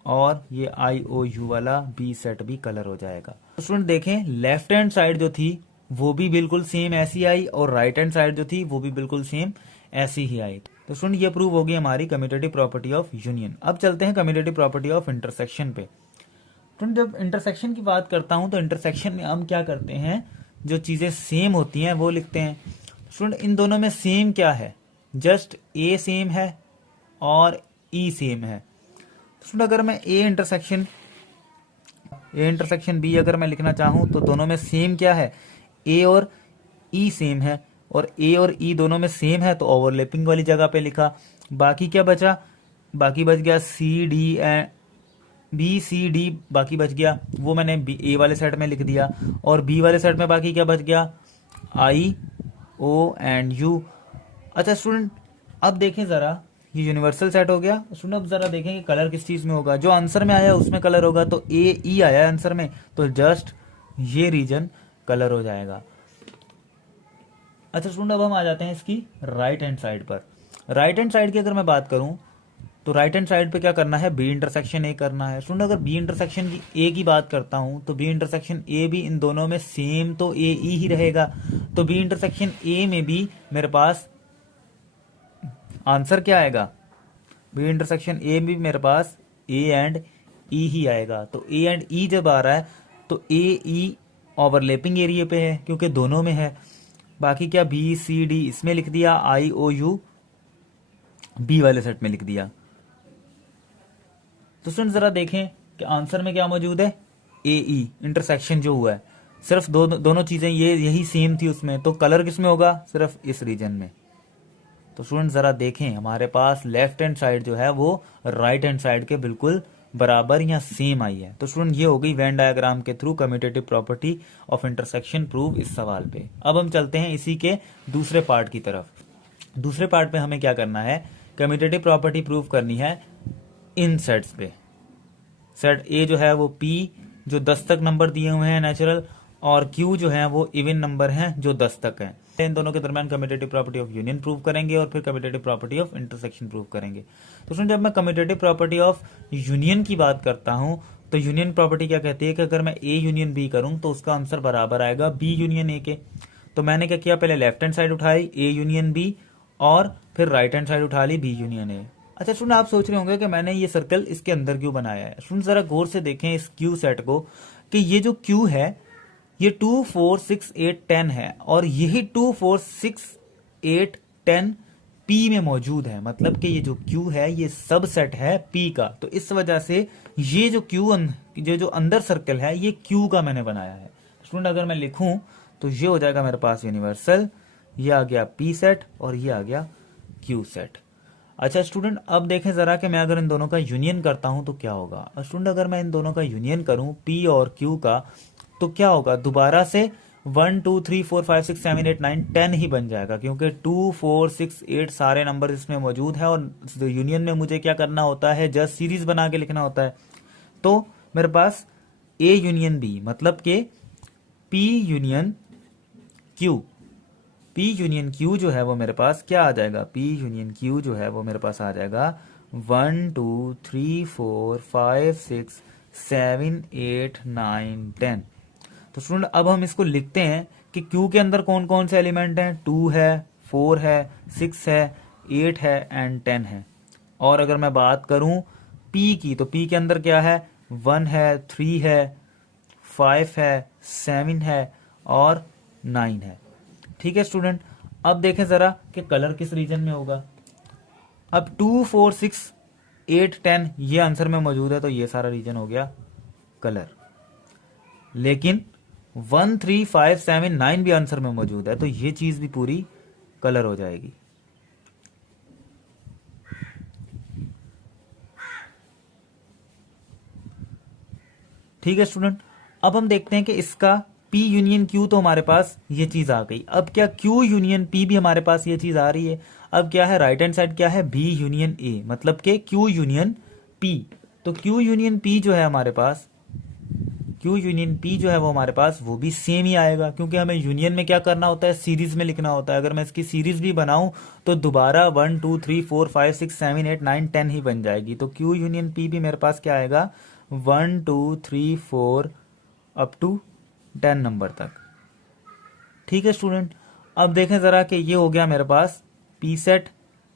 और ये IOU वाला बी सेट भी कलर हो जाएगा। तो स्टूडेंट देखें, लेफ्ट हैंड साइड जो थी वो भी बिल्कुल सेम ऐसी आई, और राइट हैंड साइड जो थी वो भी बिल्कुल सेम ऐसी ही आई। तो स्टूडेंट ये प्रूव होगी हमारी कम्यूटेटिव प्रॉपर्टी ऑफ यूनियन। अब चलते हैं कम्यूटेटिव प्रॉपर्टी ऑफ इंटरसेक्शन पे। स्टूडेंट जब इंटरसेक्शन की बात करता हूं तो इंटरसेक्शन में हम क्या करते हैं, जो चीज़ें सेम होती हैं वो लिखते हैं। स्टूडेंट इन दोनों में सेम क्या है, जस्ट ए सेम है और ई सेम है। स्टूडेंट अगर मैं ए इंटरसेक्शन बी अगर मैं लिखना चाहूं तो दोनों में सेम क्या है, ए और ई सेम है, और ए और ई दोनों में सेम है तो ओवरलैपिंग वाली जगह पे लिखा। बाकी क्या बचा, बाकी बच गया C D and B C D, बाकी बच गया वो मैंने ए वाले सेट में लिख दिया, और बी वाले सेट में बाकी क्या बच गया, आई ओ एंड यू। अच्छा स्टूडेंट अब देखें ज़रा, ये यूनिवर्सल सेट हो गया। स्टूडेंट अब ज़रा देखें कि कलर किस चीज़ में होगा, जो आंसर में आया उसमें कलर होगा। तो ए ई आया आंसर में, तो जस्ट ये रीजन कलर हो जाएगा। अच्छा स्टूडेंट अब हम आ जाते हैं इसकी राइट हैंड साइड पर। राइट हैंड साइड की अगर मैं बात करूं तो राइट हैंड साइड पे क्या करना है, बी इंटरसेक्शन ए करना है। स्टूडेंट अगर बी इंटरसेक्शन की ए की बात करता हूं तो बी इंटरसेक्शन ए भी इन दोनों में सेम तो ए ई ही रहेगा। तो बी इंटरसेक्शन ए में भी मेरे पास आंसर क्या आएगा, बी इंटरसेक्शन ए में भी मेरे पास ए एंड ई ही आएगा। तो ए एंड ई जब आ रहा है तो ए ई ओवरलैपिंग एरिया पे है क्योंकि दोनों में है। बाकी क्या बी सी डी इसमें लिख दिया, आई ओ यू बी वाले सेट में लिख दिया। तो स्टूडेंट जरा देखें कि आंसर में क्या मौजूद है, ए ई इंटरसेक्शन जो हुआ है, सिर्फ दोनों चीजें ये यही सेम थी उसमें, तो कलर किस में होगा, सिर्फ इस रीजन में। तो स्टूडेंट जरा देखें हमारे पास लेफ्ट हैंड साइड जो है वो राइट हैंड साइड के बिल्कुल बराबर या सेम आई है। तो स्टूडेंट ये हो गई वेन डायग्राम के through commutative property of intersection prove इस सवाल पे। अब हम चलते हैं इसी के दूसरे पार्ट की तरफ। दूसरे पार्ट पे हमें क्या करना है, कम्यूटेटिव प्रॉपर्टी प्रूव करनी है इन सेट्स पे। सेट ए जो है वो पी जो 10 तक नंबर दिए हुए हैं नेचुरल, और क्यू जो है वो इवन नंबर हैं जो 10 तक हैं। इन दोनों के दरमियान commutative property of union prove करेंगे और फिर commutative property of intersection prove करेंगे। तो सुन, जब मैं कम्यूटेटिव प्रॉपर्टी ऑफ यूनियन की बात करता हूं तो यूनियन प्रॉपर्टी क्या कहती है कि अगर मैं ए यूनियन बी करूं तो उसका आंसर बराबर आएगा बी यूनियन ए के। तो मैंने क्या किया, पहले लेफ्ट हैंड साइड उठाई ए यूनियन बी, और फिर राइट हैंड साइड उठा ली बी यूनियन ए। अच्छा सुन, आप सोच रहे होंगे कि मैंने ये सर्कल इसके अंदर क्यों बनाया है। सुन जरा गौर से देखें इस क्यू सेट को, कि ये जो क्यू है ये 2 4 6 8 10 है, और यही 2 4 6 8 10 पी में मौजूद है। मतलब कि ये जो क्यू है ये सब सेट है पी का। तो इस वजह से ये जो क्यू जो अंदर सर्कल है ये क्यू का मैंने बनाया है। स्टूडेंट अगर मैं लिखूं तो ये हो जाएगा मेरे पास यूनिवर्सल, ये आ गया पी सेट और ये आ गया क्यू सेट। अच्छा स्टूडेंट अब देखें जरा कि मैं अगर इन दोनों का यूनियन करता हूं तो क्या होगा। स्टूडेंट अगर मैं इन दोनों का यूनियन करूं पी और क्यू का तो क्या होगा, दोबारा से 1 2 3 4 5 6 7 8 9 10 ही बन जाएगा, क्योंकि 2 4 6 8 सारे नंबर इसमें मौजूद है और यूनियन में मुझे क्या करना होता है, जस्ट सीरीज बना के लिखना होता है। तो मेरे पास ए यूनियन बी मतलब के P union Q, P union Q जो है वो मेरे पास क्या आ जाएगा, पी यूनियन क्यू जो है वो मेरे पास आ जाएगा 1 2 3 4 5 6 7 8 9 10। तो स्टूडेंट अब हम इसको लिखते हैं कि क्यू के अंदर कौन कौन से एलिमेंट हैं, 2 है 4 है 6 है 8 है एंड 10 है। और अगर मैं बात करूं पी की तो पी के अंदर क्या है, 1 है 3 है 5 है 7 है और 9 है। ठीक है स्टूडेंट, अब देखें जरा कि कलर किस रीजन में होगा। अब 2 4 6 8 10 ये आंसर में मौजूद है तो ये सारा रीजन हो गया कलर, लेकिन 1 3 5 7 9 भी आंसर में मौजूद है तो ये चीज भी पूरी कलर हो जाएगी। ठीक है स्टूडेंट, अब हम देखते हैं कि इसका P यूनियन Q तो हमारे पास ये चीज आ गई। अब क्या Q यूनियन P भी हमारे पास ये चीज आ रही है। अब क्या है, राइट हैंड साइड क्या है, B यूनियन A मतलब के Q यूनियन P। तो Q यूनियन P जो है हमारे पास, Q यूनियन P जो है वो हमारे पास वो भी सेम ही आएगा, क्योंकि हमें यूनियन में क्या करना होता है, सीरीज में लिखना होता है। अगर मैं इसकी सीरीज भी बनाऊं तो दोबारा 1 2 3 4 5 6 7 8 9 10 ही बन जाएगी। तो Q यूनियन P भी मेरे पास क्या आएगा, 1 2 3 4 अप टू 10 नंबर तक। ठीक है स्टूडेंट, अब देखें जरा कि ये हो गया मेरे पास P सेट,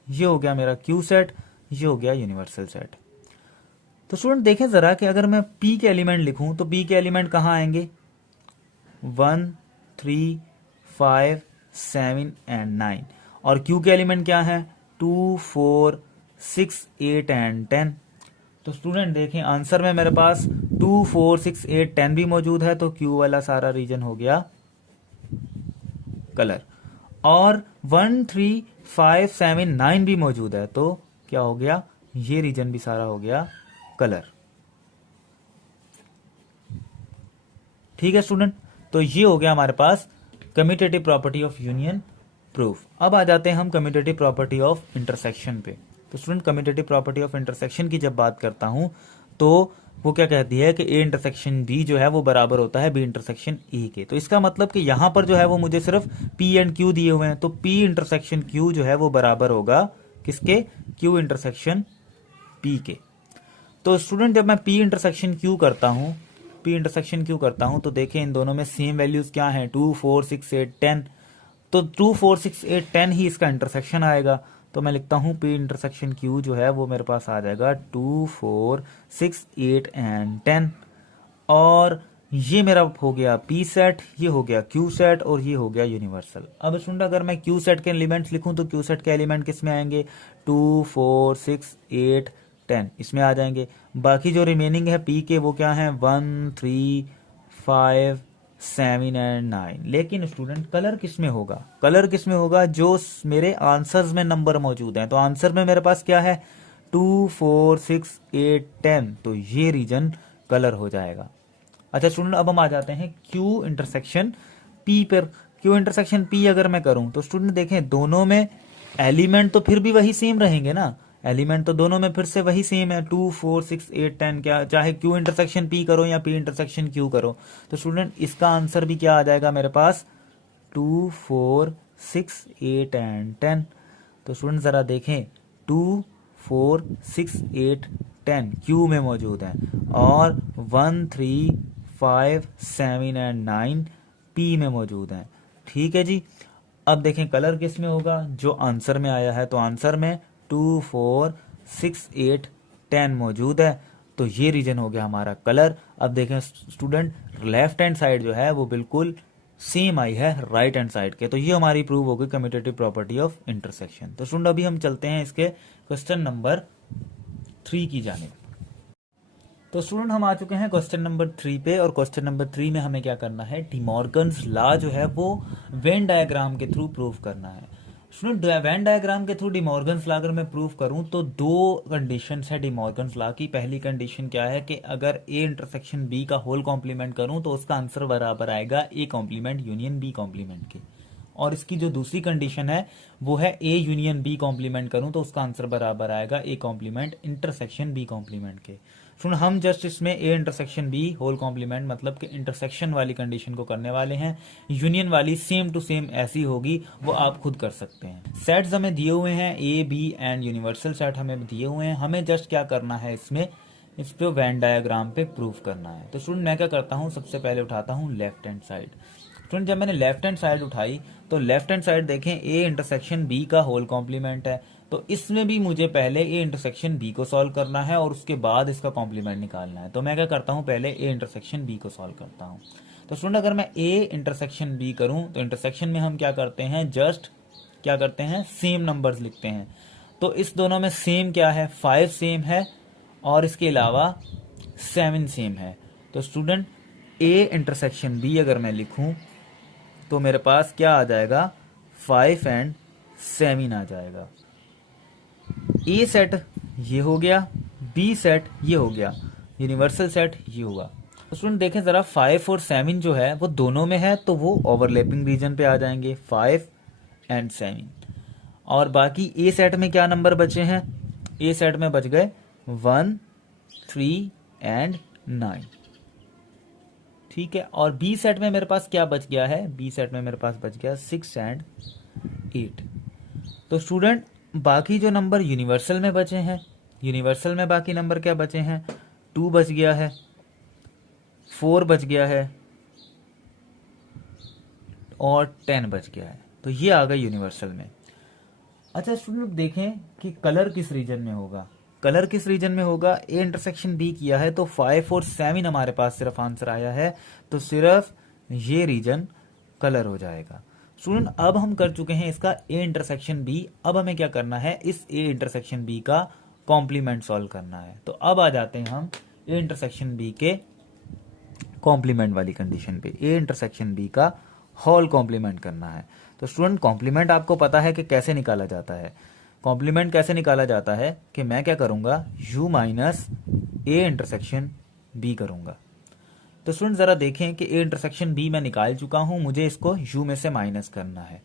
ये हो गया मेरा Q सेट, ये हो गया यूनिवर्सल सेट। तो स्टूडेंट देखें जरा कि अगर मैं P के एलिमेंट लिखूं तो P के एलिमेंट कहाँ आएंगे, 1 3 5 7 एंड 9। और Q के एलिमेंट क्या है, 2 4 6 8 एंड 10। तो स्टूडेंट देखें आंसर में मेरे पास 2 4 6 8 10 भी मौजूद है, तो Q वाला सारा रीजन हो गया कलर। और 1 3 5 7 9 भी मौजूद है, तो क्या हो गया, ये रीजन भी सारा हो गया कलर। ठीक है स्टूडेंट, तो ये हो गया हमारे पास commutative property of union proof. अब आ जाते हैं हम कम्यूटेटिव प्रॉपर्टी ऑफ इंटरसेक्शन पे। तो student commutative property of intersection की जब बात करता हूं तो वो क्या कहती है कि ए इंटरसेक्शन बी जो है वो बराबर होता है बी इंटरसेक्शन ए के। तो इसका मतलब कि यहां पर जो है वो मुझे सिर्फ पी एंड क्यू दिए हुए हैं, तो पी इंटरसेक्शन क्यू जो है वो बराबर होगा किसके, क्यू इंटरसेक्शन पी के। तो स्टूडेंट जब मैं P इंटरसेक्शन Q करता हूं, P इंटरसेक्शन Q करता हूं तो देखें इन दोनों में सेम वैल्यूज क्या हैं, 2 4 6 8 10। तो 2 4 6 8 10 ही इसका इंटरसेक्शन आएगा। तो मैं लिखता हूं P इंटरसेक्शन Q जो है वो मेरे पास आ जाएगा 2 4 6 8 एंड 10। और ये मेरा हो गया P सेट, ये हो गया Q सेट और ये हो गया यूनिवर्सल। अब स्टूडेंट अगर मैं Q सेट के एलिमेंट्स लिखूं तो Q सेट के एलिमेंट किस में आएंगे, 2 4 6 8 10 इसमें आ जाएंगे। बाकी जो रिमेनिंग है P के वो क्या है, 1 3 5 7 एंड 9। लेकिन स्टूडेंट कलर किस में होगा, कलर किस में होगा, जो मेरे आंसर्स में नंबर मौजूद हैं। तो आंसर में मेरे पास क्या है, 2 4 6 8 10, तो ये रीजन कलर हो जाएगा। अच्छा स्टूडेंट अब हम आ जाते हैं Q इंटरसेक्शन P पर। Q इंटरसेक्शन P अगर मैं करूं तो स्टूडेंट देखें दोनों में एलिमेंट तो फिर भी वही सेम रहेंगे ना, एलिमेंट तो दोनों में फिर से वही सेम है, 2 4 6 8 10, क्या चाहे Q इंटरसेक्शन P करो या P इंटरसेक्शन Q करो। तो स्टूडेंट इसका आंसर भी क्या आ जाएगा मेरे पास, 2 4 6 8 एंड 10। तो स्टूडेंट जरा देखें 2 4 6 8 10 Q में मौजूद है और 1 3 5 7 एंड 9 P में मौजूद है। ठीक है जी, अब देखें कलर किस में होगा, जो आंसर में आया है। तो आंसर में 2 4 6 8 10 मौजूद है, तो ये रीजन हो गया हमारा कलर। अब देखें स्टूडेंट लेफ्ट हैंड साइड जो है वो बिल्कुल सेम आई है राइट हैंड साइड के, तो ये हमारी प्रूव हो गई कम्यूटेटिव प्रॉपर्टी ऑफ इंटरसेक्शन। तो स्टूडेंट अभी हम चलते हैं इसके क्वेश्चन नंबर 3 की जानिब। तो स्टूडेंट हम आ चुके हैं क्वेश्चन नंबर 3 पे, और क्वेश्चन नंबर 3 में हमें क्या करना है, डिमॉर्गन्स लॉ जो है वो वेन डायग्राम के थ्रू प्रूव करना है। स्टूडेंट वेन डायग्राम के थ्रू डिमॉर्गन्स लॉ अगर मैं प्रूव करूं तो दो कंडीशंस है डिमॉर्गन्स लॉ की। पहली कंडीशन क्या है कि अगर ए इंटरसेक्शन बी का होल कॉम्प्लीमेंट करूं तो उसका आंसर बराबर आएगा A complement union B complement के। और इसकी जो दूसरी कंडीशन है वो है ए यूनियन बी कॉम्प्लीमेंट करूं तो उसका आंसर बराबर आएगा A complement intersection B complement के। सुन हम जस्ट इसमें A intersection B whole complement मतलब कि इंटरसेक्शन वाली कंडीशन को करने वाले हैं, यूनियन वाली सेम टू सेम ऐसी होगी, वो आप खुद कर सकते हैं। सेट्स हमें दिए हुए हैं A B and universal set हमें दिए हुए हैं, हमें जस्ट क्या करना है इसमें, इस पे वेन डायग्राम पे प्रूफ करना है। तो स्टूडेंट मैं क्या करता हूँ, सबसे पहले उठाता हूँ लेफ्ट हैंड साइड। स्टूडेंट जब मैंने लेफ्ट हैंड साइड उठाई तो लेफ्ट हैंड साइड देखें ए इंटरसेक्शन बी का होल कॉम्प्लीमेंट है, तो इसमें भी मुझे पहले ए इंटरसेक्शन बी को सॉल्व करना है और उसके बाद इसका कॉम्प्लीमेंट निकालना है। तो मैं क्या करता हूं, पहले ए इंटरसेक्शन बी को सॉल्व करता हूं। तो स्टूडेंट अगर मैं ए इंटरसेक्शन बी करूं तो इंटरसेक्शन में हम क्या करते हैं, जस्ट क्या करते हैं, सेम नंबर्स लिखते हैं। तो इस दोनों में सेम क्या है, 5 सेम है और इसके अलावा 7 सेम है। तो स्टूडेंट ए इंटरसेक्शन बी अगर मैं लिखूं तो मेरे पास क्या आ जाएगा, 5 एंड 7 आ जाएगा। ए सेट ये हो गया, बी सेट ये हो गया, यूनिवर्सल सेट ये होगा। तो स्टूडेंट देखें जरा 5 और 7 जो है वो दोनों में है, तो वो ओवरलैपिंग रीजन पे आ जाएंगे 5 एंड 7। और बाकी ए सेट में क्या नंबर बचे हैं, ए सेट में बच गए 1 3 एंड 9। ठीक है। और बी सेट में मेरे पास क्या बच गया है, बी सेट में मेरे पास बच गया 6 एंड 8। तो स्टूडेंट बाकी जो नंबर यूनिवर्सल में बचे हैं, यूनिवर्सल में बाकी नंबर क्या बचे हैं, 2 बच गया है, 4 बच गया है और 10 बच गया है। तो ये आ गए यूनिवर्सल में। अच्छा स्टूडेंट देखें कि कलर किस रीजन में होगा, कलर किस रीजन में होगा। ए इंटरसेक्शन बी किया है तो 5 और 7 हमारे पास सिर्फ आंसर आया है, तो सिर्फ ये रीजन कलर हो जाएगा। स्टूडेंट अब हम कर चुके हैं इसका ए इंटरसेक्शन बी, अब हमें क्या करना है, इस ए इंटरसेक्शन बी का कॉम्प्लीमेंट सॉल्व करना है। तो अब आ जाते हैं हम ए इंटरसेक्शन बी के कॉम्प्लीमेंट वाली कंडीशन पे। ए इंटरसेक्शन बी का होल कॉम्प्लीमेंट करना है। तो स्टूडेंट कॉम्प्लीमेंट आपको पता है कि कैसे निकाला जाता है। कॉम्प्लीमेंट कैसे निकाला जाता है कि मैं क्या करूंगा, u minus A intersection B करूंगा। तो स्टूडेंट जरा देखें कि ए इंटरसेक्शन बी मैं निकाल चुका हूं, मुझे इसको u में से माइनस करना है,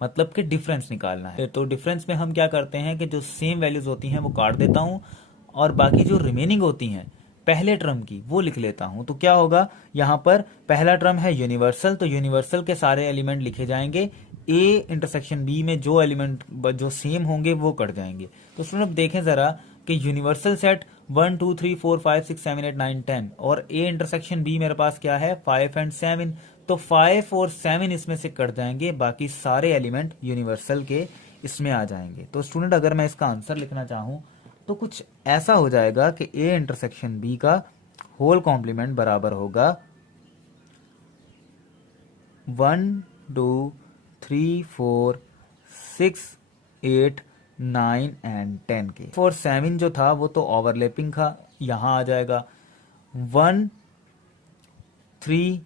मतलब कि डिफरेंस निकालना है। तो डिफरेंस में हम क्या करते हैं कि जो सेम वैल्यूज होती हैं वो काट देता हूं और बाकी जो रिमेनिंग होती हैं पहले टर्म की वो लिख लेता हूं। तो क्या होगा, यहां पर पहला टर्म है यूनिवर्सल, तो यूनिवर्सल के सारे एलिमेंट लिखे जाएंगे, ए इंटरसेक्शन बी में जो एलिमेंट जो सेम होंगे वो कट जाएंगे। तो स्टूडेंट देखें जरा कि यूनिवर्सल सेट 1 2 3 4 5 6 7 8 9 10 और ए इंटरसेक्शन बी मेरे पास क्या है 5 एंड 7, तो 5 और 7 इसमें से कट जाएंगे, बाकी सारे एलिमेंट यूनिवर्सल के इसमें आ जाएंगे। तो स्टूडेंट अगर मैं इसका आंसर लिखना चाहूं तो कुछ ऐसा हो जाएगा कि ए इंटरसेक्शन बी का होल कॉम्प्लीमेंट बराबर होगा 1 2 3 4 6 8 9 एंड 10 के। 4 7 जो था वो तो ओवरलैपिंग था, यहां आ जाएगा 1 3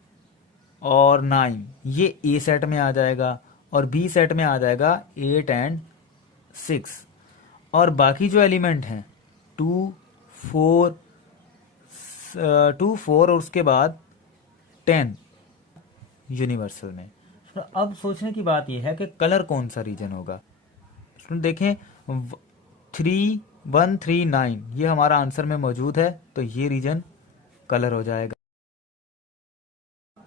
और 9 ये ए सेट में आ जाएगा और बी सेट में आ जाएगा 8 एंड 6 और बाकी जो एलिमेंट हैं 2 4 और उसके बाद 10 यूनिवर्सल में। तो अब सोचने की बात यह है कि कलर कौन सा रीजन होगा। देखें 3 1 3 9 ये हमारा आंसर में मौजूद है, तो ये रीजन कलर हो जाएगा।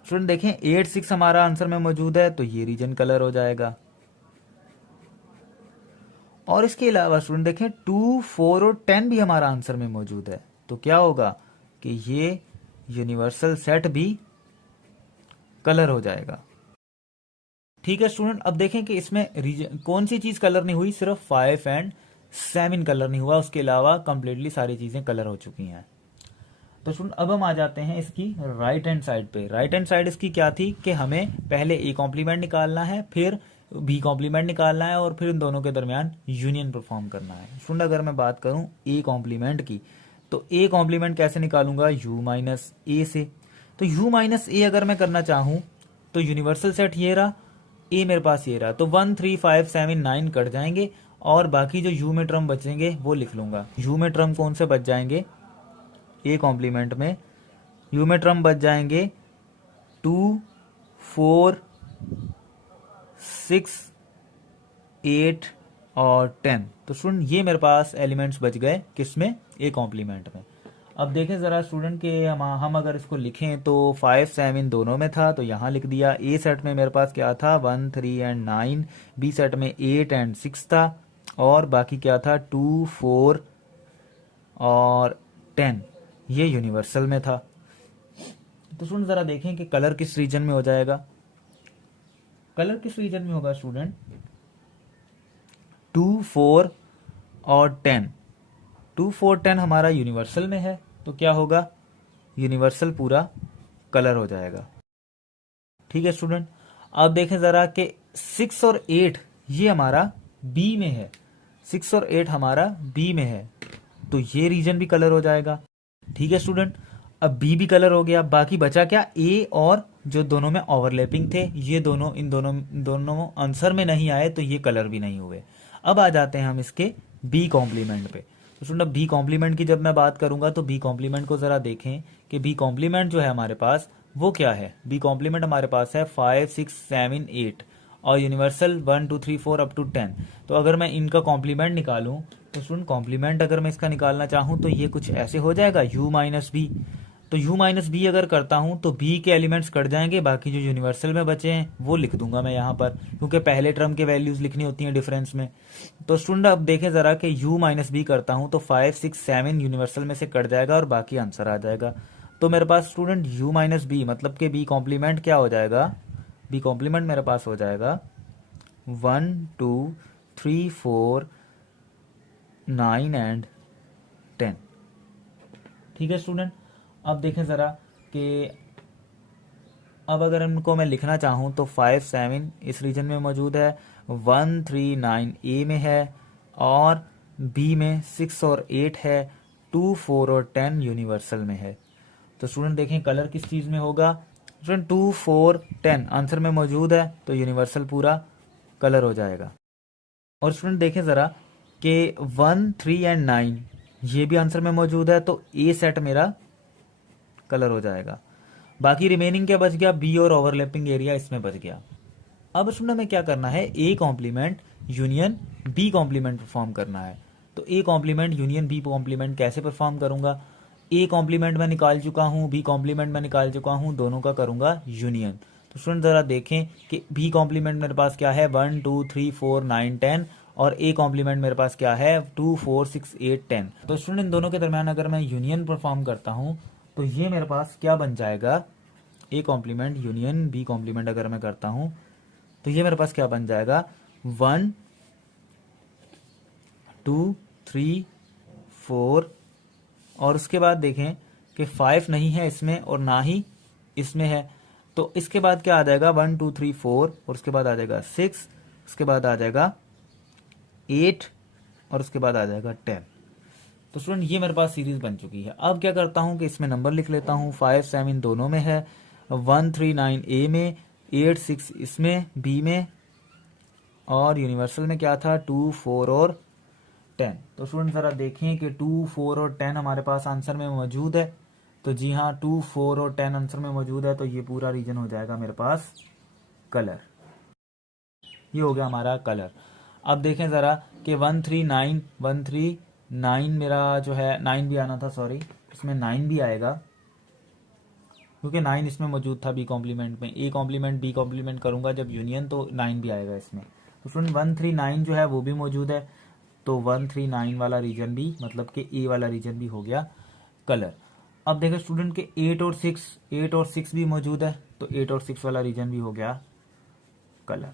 स्टूडेंट देखें 8 6 हमारा आंसर में मौजूद है, तो ये रीजन कलर हो जाएगा। और इसके अलावा स्टूडेंट देखें 2 4 और 10 भी हमारा आंसर में मौजूद है, तो क्या होगा कि ये यूनिवर्सल सेट भी कलर हो जाएगा। ठीक है स्टूडेंट, अब देखें कि इसमें रीजन कौन सी चीज कलर नहीं हुई, सिर्फ 5 एंड 7 कलर नहीं हुआ, उसके अलावा कंप्लीटली सारी चीजें कलर हो चुकी हैं। तो स्टूडेंट अब हम आ जाते हैं इसकी राइट हैंड साइड पे। राइट हैंड साइड इसकी क्या थी कि हमें पहले ए कॉम्प्लीमेंट निकालना है, फिर बी कॉम्प्लीमेंट निकालना है और फिर इन दोनों के दरमियान यूनियन परफॉर्म करना है। स्टूडेंट अगर मैं बात करूं ए कॉम्प्लीमेंट की, तो ए कॉम्प्लीमेंट कैसे निकालूंगा, यू माइनस ए से। तो यू माइनस ए अगर मैं करना चाहूं तो यूनिवर्सल सेट ये रहा, ए मेरे पास ये रहा, तो 1 3 5 7 9 कट जाएंगे और बाकी जो यू में टर्म बचेंगे वो लिख लूंगा। यू में टर्म कौन से बच जाएंगे, ए कॉम्प्लीमेंट में यू में टर्म बच जाएंगे 2 4 6 8 और 10। तो स्टूडेंट ये मेरे पास एलिमेंट्स बच गए किसमें, ए कॉम्प्लीमेंट में। अब देखें जरा स्टूडेंट के हम अगर इसको लिखें तो 5 7 दोनों में था, तो यहाँ लिख दिया। ए सेट में मेरे पास क्या था 1 3 एंड 9, बी सेट में 8 एंड 6 था और बाकी क्या था 2 4 और 10, ये यूनिवर्सल में था। तो स्टूडेंट जरा देखें कि कलर किस रीजन में हो जाएगा। कलर किस रीजन में होगा स्टूडेंट, 2 4 और 10। 2 4 10 हमारा यूनिवर्सल में है, तो क्या होगा, यूनिवर्सल पूरा कलर हो जाएगा। ठीक है स्टूडेंट, अब देखें जरा कि 6 और 8 ये हमारा बी में है, 6 और 8 हमारा बी में है, तो ये रीजन भी कलर हो जाएगा। ठीक है स्टूडेंट, अब बी भी कलर हो गया, बाकी बचा क्या, ए और जो दोनों में ओवरलैपिंग थे ये दोनों इन दोनों आंसर में नहीं आए, तो ये कलर भी नहीं हुए। अब आ जाते हैं हम इसके बी कॉम्प्लीमेंट पे। तो स्टूडेंट बी कॉम्प्लीमेंट की जब मैं बात करूंगा तो बी कॉम्प्लीमेंट को जरा देखें कि बी कॉम्प्लीमेंट जो है हमारे पास वो क्या है। बी कॉम्प्लीमेंट हमारे पास है 5 6 7 8 और यूनिवर्सल 1 2 3 4 अप टू 10। तो अगर मैं इनका कॉम्प्लीमेंट निकालूं तो स्टूडेंट कॉम्प्लीमेंट अगर मैं इसका निकालना चाहूं तो ये कुछ ऐसे हो जाएगा, u माइनस बी। तो u माइनस बी अगर करता हूं तो b के एलिमेंट्स कट जाएंगे, बाकी जो यूनिवर्सल में बचे हैं वो लिख दूंगा मैं यहाँ पर, क्योंकि पहले टर्म के वैल्यूज लिखनी होती हैं डिफरेंस में। तो स्टूडेंट अब देखें ज़रा कि u माइनस बी करता हूं तो 5 6 7 यूनिवर्सल में से कट जाएगा और बाकी आंसर आ जाएगा। तो मेरे पास स्टूडेंट u माइनस बी मतलब कि b कॉम्प्लीमेंट क्या हो जाएगा, b कॉम्प्लीमेंट मेरे पास हो जाएगा 1 2 3 4 9 एंड 10। ठीक है स्टूडेंट, अब देखें ज़रा कि अब अगर इनको मैं लिखना चाहूँ तो 5 7 इस रीजन में मौजूद है, 1 3 9 ए में है और बी में 6 और 8 है, 2 4 और 10 यूनिवर्सल में है। तो स्टूडेंट देखें कलर किस चीज़ में होगा, स्टूडेंट 2 4 10 आंसर में मौजूद है तो यूनिवर्सल पूरा कलर हो जाएगा। और स्टूडेंट देखें ज़रा कि 1 3 एंड 9 ये भी आंसर में मौजूद है तो ए सेट मेरा कलर हो जाएगा। बाकी रिमेनिंग क्या बच गया, बी और ओवरलैपिंग एरिया इसमें बच गया। अब स्टूडेंट हमें क्या करना है, A complement union B complement perform करना है। तो A complement union B complement कैसे परफॉर्म करूंगा, ए कॉम्प्लीमेंट में निकाल चुका हूं, बी कॉम्प्लीमेंट में निकाल चुका हूं, दोनों का करूंगा यूनियन। तो स्टूडेंट जरा देखें कि बी कॉम्प्लीमेंट मेरे पास क्या है 1 2 3 4 9 10 और ए कॉम्प्लीमेंट मेरे पास क्या है 2 4 6 8 10। तो स्टूडेंट इन दोनों के दरमियान अगर मैं यूनियन परफॉर्म करता हूं तो ये मेरे पास क्या बन जाएगा, A complement union B complement अगर मैं करता हूं तो ये मेरे पास क्या बन जाएगा 1 2 3 4 और उसके बाद देखें कि 5 नहीं है इसमें और ना ही इसमें है, तो इसके बाद क्या आ जाएगा 1 2 3 4 और उसके बाद आ जाएगा 6, उसके बाद आ जाएगा 8 और उसके बाद आ जाएगा 10। तो स्टूडेंट ये मेरे पास सीरीज बन चुकी है। अब क्या करता हूं कि इसमें नंबर लिख लेता हूं, 5 7 दोनों में है, 1 3 9 ए में, 8 6 इसमें बी में और यूनिवर्सल में क्या था 2 4 और 10। तो स्टूडेंट ज़रा देखें कि 2 4 और 10 हमारे पास आंसर में मौजूद है। तो जी हाँ 2 4 और 10 आंसर में मौजूद है, तो ये पूरा रीजन हो जाएगा मेरे पास कलर। ये हो गया हमारा कलर। अब देखें ज़रा कि 1 3 9 1 3 9 मेरा जो है 9 भी आना था, सॉरी इसमें 9 भी आएगा क्योंकि 9 इसमें मौजूद था बी कॉम्प्लीमेंट में। ए कॉम्प्लीमेंट बी कॉम्प्लीमेंट करूंगा जब यूनियन तो 9 भी आएगा इसमें। तो स्टूडेंट 1 3 9 जो है वो भी मौजूद है, तो 1 3 9 वाला रीजन भी मतलब कि ए वाला रीजन भी हो गया कलर। अब देखें स्टूडेंट के 8 और 6 भी मौजूद है, तो 8 और 6 वाला रीजन भी हो गया कलर।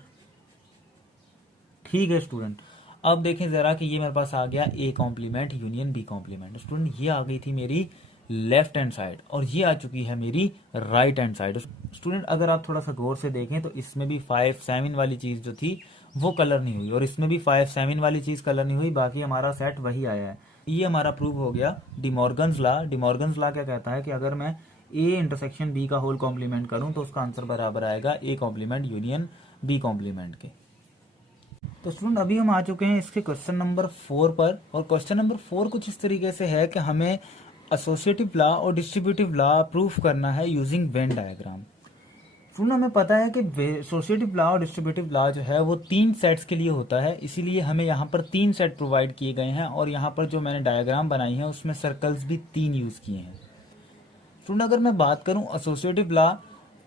ठीक है स्टूडेंट, अब देखें जरा कि ये मेरे पास आ गया A complement union B complement. Student ये आ गई थी मेरी लेफ्ट हैंड साइड और ये आ चुकी है मेरी राइट हैंड साइड। स्टूडेंट अगर आप थोड़ा सा गौर से देखें तो इसमें भी 5 7 वाली चीज जो थी वो कलर नहीं हुई और इसमें भी 5 7 वाली चीज कलर नहीं हुई, बाकी हमारा सेट वही आया है। ये हमारा प्रूव हो गया डिमॉर्गन्स लॉ। डिमॉर्गन्स लॉ क्या कहता है कि अगर मैं ए इंटरसेक्शन बी का होल कॉम्प्लीमेंट करूं तो उसका आंसर बराबर आएगा A complement union B complement के। तो स्टूडेंट अभी हम आ चुके हैं इसके क्वेश्चन नंबर 4 पर, और क्वेश्चन नंबर 4 कुछ इस तरीके से है कि हमें एसोसिएटिव लॉ और डिस्ट्रीब्यूटिव लॉ प्रूफ करना है यूजिंग वेन डायग्राम। स्टूडेंट हमें पता है कि एसोसिएटिव लॉ और डिस्ट्रीब्यूटिव लॉ जो है वो 3 सेट्स के लिए होता है, इसीलिए हमें यहाँ पर 3 सेट प्रोवाइड किए गए हैं और यहाँ पर जो मैंने डायग्राम बनाई है उसमें सर्कल्स भी 3 यूज किए हैं। स्टूडेंट अगर मैं बात करूँ एसोसिएटिव लॉ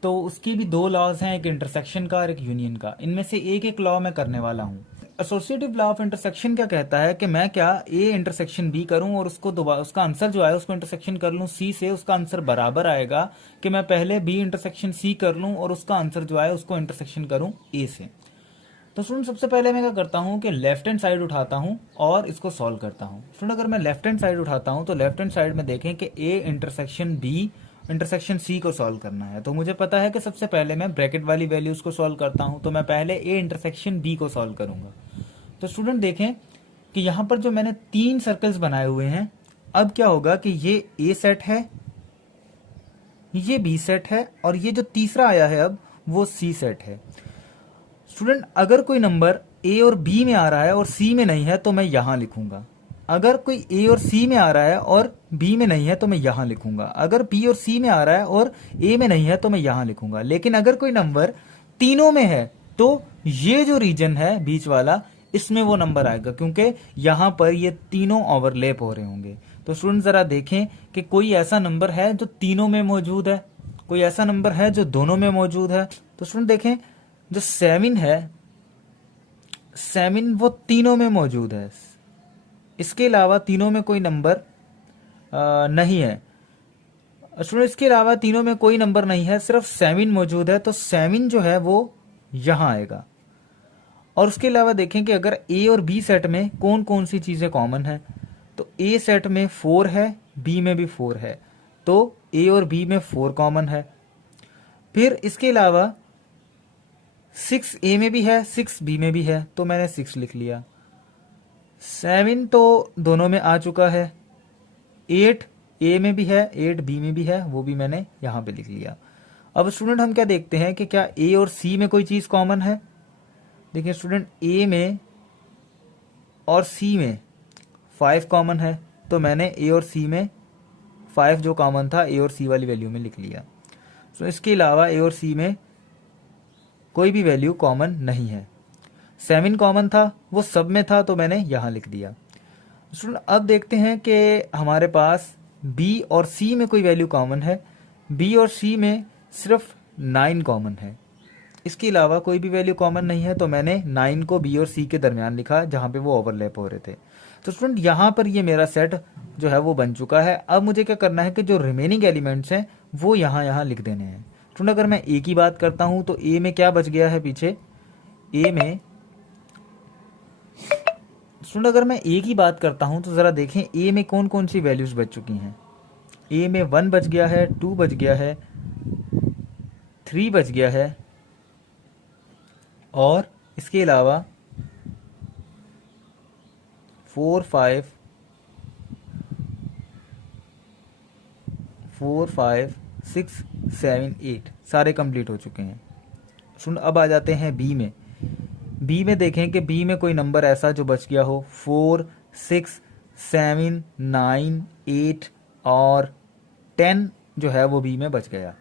तो उसके भी 2 लॉज हैं, एक इंटरसेक्शन का और एक यूनियन का। इनमें से एक लॉ मैं करने वाला हूँ। एसोसिएटिव लॉ ऑफ इंटरसेक्शन क्या कहता है कि मैं क्या ए इंटरसेक्शन बी करूं और उसको दोबारा उसका आंसर जो है उसको इंटरसेक्शन कर लूं सी से, उसका आंसर बराबर आएगा कि मैं पहले बी इंटरसेक्शन सी कर लूं और उसका आंसर जो है उसको इंटरसेक्शन करूं ए से। तो स्टूडेंट सबसे पहले मैं क्या करता हूं कि लेफ्ट हैंड साइड उठाता हूं और इसको सॉल्व करता हूं। स्टूडेंट अगर मैं लेफ्ट हैंड साइड उठाता हूं तो लेफ्ट हैंड साइड में देखें कि A intersection B intersection C को सॉल्व करना है, तो मुझे पता है कि सबसे पहले मैं ब्रैकेट वाली वैल्यूज को सॉल्व करता हूं, तो मैं पहले ए इंटरसेक्शन बी को सॉल्व करूंगा। तो स्टूडेंट देखें कि यहां पर जो मैंने 3 सर्कल्स बनाए हुए हैं, अब क्या होगा कि ये ए सेट है, ये बी सेट है और ये जो तीसरा आया है अब वो सी सेट है। स्टूडेंट अगर कोई नंबर ए और बी में आ रहा है और सी में नहीं है तो मैं यहां लिखूंगा। अगर कोई ए और सी में आ रहा है और बी में नहीं है तो मैं यहां लिखूंगा। अगर बी और सी में आ रहा है और ए में नहीं है तो मैं यहां लिखूंगा। लेकिन अगर कोई नंबर तीनों में है तो ये जो रीजन है बीच वाला इसमें वो नंबर आएगा, क्योंकि यहाँ पर ये तीनों ओवरलैप हो रहे होंगे। तो स्टूडेंट ज़रा देखें कि कोई ऐसा नंबर है जो तीनों में मौजूद है, कोई ऐसा नंबर है जो दोनों में मौजूद है। तो स्टूडेंट देखें, जो 7 है, 7 वो तीनों में मौजूद है, इसके अलावा तीनों में कोई नंबर नहीं है। स्टूडेंट इसके अलावा तीनों में कोई नंबर नहीं है, सिर्फ 7 मौजूद है। तो 7 जो है वो यहाँ आएगा। और उसके अलावा देखें कि अगर ए और बी सेट में कौन कौन सी चीज़ें कॉमन है, तो ए सेट में 4 है, बी में भी 4 है, तो ए और बी में 4 कॉमन है। फिर इसके अलावा 6 ए में भी है, 6 बी में भी है, तो मैंने 6 लिख लिया। 7 तो दोनों में आ चुका है, 8 ए में भी है, 8 बी में भी है, वो भी मैंने यहाँ पे लिख लिया। अब स्टूडेंट हम क्या देखते हैं कि क्या ए और सी में कोई चीज़ कॉमन है। देखिए स्टूडेंट, ए में और सी में 5 कॉमन है, तो मैंने ए और सी में 5 जो कॉमन था ए और सी वाली वैल्यू में लिख लिया। तो इसके अलावा ए और सी में कोई भी वैल्यू कॉमन नहीं है। 7 कॉमन था, वो सब में था, तो मैंने यहाँ लिख दिया। स्टूडेंट अब देखते हैं कि हमारे पास बी और सी में कोई वैल्यू कॉमन है। बी और सी में सिर्फ 9 कॉमन है, इसके अलावा कोई भी वैल्यू कॉमन नहीं है, तो मैंने 9 को बी और सी के दरमियान लिखा जहाँ पे वो ओवरलैप हो रहे थे। तो स्टूडेंट यहाँ पर ये मेरा सेट जो है वो बन चुका है। अब मुझे क्या करना है कि जो रिमेनिंग एलिमेंट्स हैं वो यहाँ लिख देने हैं। स्टूडेंट अगर मैं ए की बात करता हूँ तो ए में क्या बच गया है पीछे, ए में स्टूडेंट अगर मैं ए की बात करता हूँ तो ज़रा देखें ए में कौन कौन सी वैल्यूज़ बच चुकी हैं। ए में 1 बच गया है, 2 बच गया है, 3 बच गया है, और इसके अलावा 4, 5, 6, 7, 8 सारे कंप्लीट हो चुके हैं। सुन अब आ जाते हैं बी में। बी में देखें कि बी में कोई नंबर ऐसा जो बच गया हो, 4, 6, 7, 9, 8 और 10 जो है वो बी में बच गया।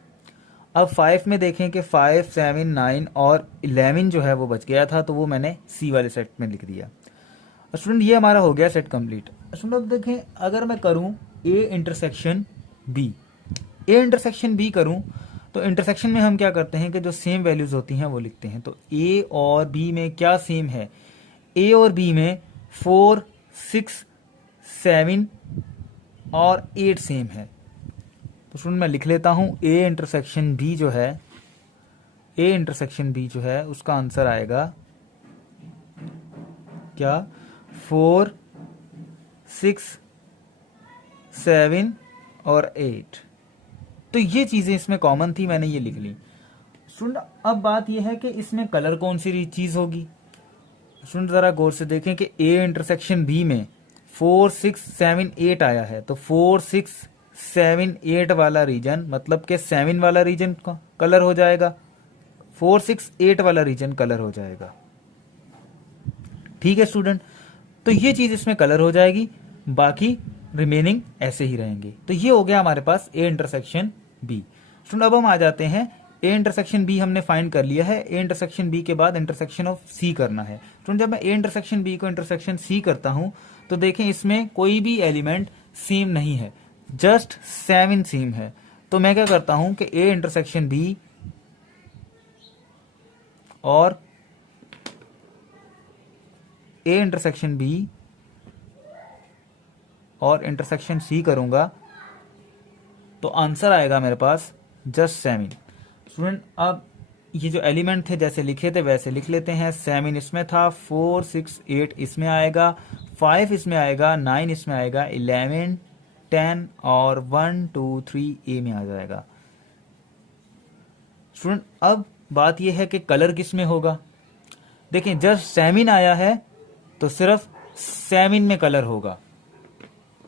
अब 5 में देखें कि 5, 7, 9 और 11 जो है वो बच गया था, तो वो मैंने सी वाले सेट में लिख दिया। स्टूडेंट ये हमारा हो गया सेट कंप्लीट। स्टूडेंट अब देखें, अगर मैं करूं A intersection B, A intersection B करूं तो इंटरसेक्शन में हम क्या करते हैं कि जो सेम वैल्यूज होती हैं वो लिखते हैं। तो ए और बी में क्या सेम है, ए और बी में 4, 6, 7 और 8 सेम है। तो स्टूडेंट मैं लिख लेता हूं ए इंटरसेक्शन बी जो है, ए इंटरसेक्शन बी जो है उसका आंसर आएगा क्या, 4, 6, 7 और 8। तो ये चीज़ें इसमें कॉमन थी, मैंने ये लिख ली। स्टूडेंट अब बात ये है कि इसमें कलर कौन सी चीज़ होगी। स्टूडेंट ज़रा गौर से देखें कि ए इंटरसेक्शन बी में 4, 6, 7, 8 आया है, तो 4, 6, 7, 8 वाला रीजन मतलब कि 7 वाला रीजन का कलर हो जाएगा, 4, 6, 8 वाला रीजन कलर हो जाएगा। ठीक है स्टूडेंट, तो ये चीज़ इसमें कलर हो जाएगी, बाकी रिमेनिंग ऐसे ही रहेंगे। तो ये हो गया हमारे पास ए इंटरसेक्शन बी। स्टूडेंट अब हम आ जाते हैं, ए इंटरसेक्शन बी हमने फाइंड कर लिया है, ए इंटरसेक्शन बी के बाद इंटरसेक्शन ऑफ सी करना है। स्टूडेंट जब मैं ए इंटरसेक्शन बी को इंटरसेक्शन सी करता हूं तो देखें इसमें कोई भी एलिमेंट सेम नहीं है, जस्ट 7 सेम है। तो मैं क्या करता हूं कि ए इंटरसेक्शन बी और ए इंटरसेक्शन बी और इंटरसेक्शन सी करूंगा तो आंसर आएगा मेरे पास जस्ट 7। स्टूडेंट अब ये जो एलिमेंट थे जैसे लिखे थे वैसे लिख लेते हैं। 7 इसमें था, 4, 6, 8 इसमें आएगा, 5 इसमें आएगा, 9 इसमें आएगा, 11, 10 और 1, 2, 3 ए में आ जाएगा। स्टूडेंट अब बात यह है कि कलर किस में होगा। देखें जस्ट 7 आया है तो सिर्फ 7 में कलर होगा,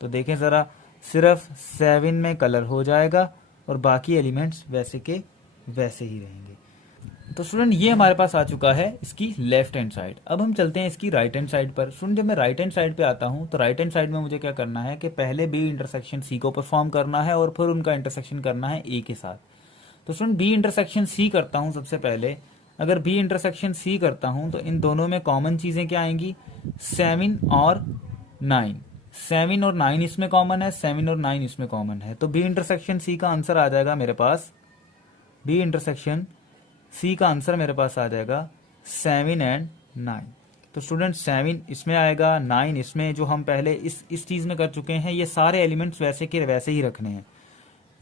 तो देखें ज़रा सिर्फ 7 में कलर हो जाएगा और बाकी एलिमेंट्स वैसे के वैसे ही रहेंगे। तो स्टूडेंट ये हमारे पास आ चुका है इसकी लेफ्ट हैंड साइड। अब हम चलते हैं इसकी राइट हैंड साइड पर। स्टूडेंट जब मैं राइट हैंड साइड पे आता हूँ तो राइट हैंड साइड में मुझे क्या करना है कि पहले बी इंटरसेक्शन सी को परफॉर्म करना है और फिर उनका इंटरसेक्शन करना है ए के साथ। तो स्टूडेंट बी इंटरसेक्शन सी करता हूँ सबसे पहले, अगर बी इंटरसेक्शन सी करता हूं तो इन दोनों में कॉमन चीजें क्या आएंगी, 7 और 9। 7 और 9 इसमें कॉमन है, 7 और 9 इसमें कॉमन है, तो बी इंटरसेक्शन सी का आंसर आ जाएगा मेरे पास, बी इंटरसेक्शन सी का आंसर मेरे पास आ जाएगा 7 एंड 9। तो स्टूडेंट 7 इसमें आएगा, 9 इसमें, जो हम पहले इस चीज में कर चुके हैं, ये सारे एलिमेंट्स वैसे के वैसे ही रखने हैं,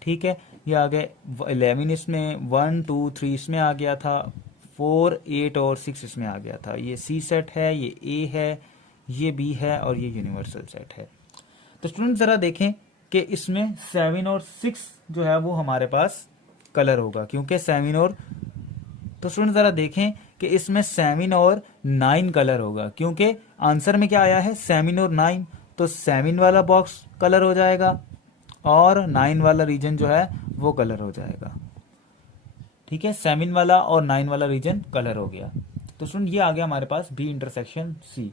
ठीक है। ये आ गए 11 इसमें, 1 2 3 इसमें आ गया था, 4 8 और 6 इसमें आ गया था। ये सी सेट है, ये ए है, ये बी है और ये यूनिवर्सल सेट है। तो स्टूडेंट जरा देखें कि इसमें 7 और 6 जो है वो हमारे पास कलर होगा, क्योंकि 7 और, तो स्टूडेंट जरा देखें कि इसमें 7 और 9 कलर होगा, क्योंकि आंसर में क्या आया है 7 और 9, तो 7 वाला बॉक्स कलर हो जाएगा और 9 वाला रीजन जो है वो कलर हो जाएगा, ठीक है। 7 वाला और 9 वाला रीजन कलर हो गया। तो स्टूडेंट ये आ गया हमारे पास बी इंटरसेक्शन सी।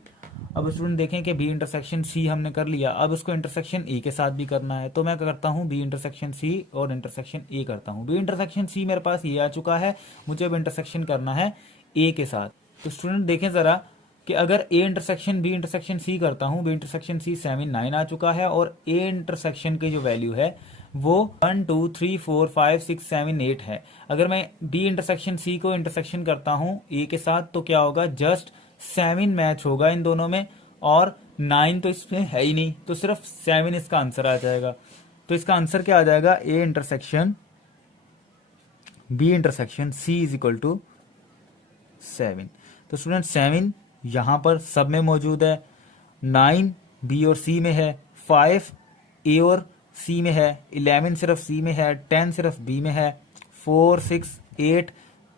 अब स्टूडेंट देखें कि बी इंटरसेक्शन सी हमने कर लिया, अब उसको इंटरसेक्शन ए के साथ भी करना है, तो मैं क्या करता हूं, बी इंटरसेक्शन सी और इंटरसेक्शन ए करता हूं। बी इंटरसेक्शन सी मेरे पास ये आ चुका है, मुझे अब इंटरसेक्शन करना है ए के साथ। तो स्टूडेंट देखें जरा कि अगर A intersection B intersection C करता हूं, बी इंटरसेक्शन सी 7 9 आ चुका है और ए इंटरसेक्शन की जो वैल्यू है वो 1 2 3 4 5 6 7 8 है। अगर मैं बी इंटरसेक्शन सी को इंटरसेक्शन करता हूं ए के साथ तो क्या होगा, जस्ट 7 मैच होगा इन दोनों में और 9 तो इसमें है ही नहीं, तो सिर्फ 7 इसका आंसर आ जाएगा। तो इसका आंसर क्या आ जाएगा, A intersection B intersection C is equal to 7। तो स्टूडेंट 7 यहां पर सब में मौजूद है, 9 बी और सी में है, 5 ए और सी में है, 11 सिर्फ सी में है, 10 सिर्फ बी में है, 4 6 8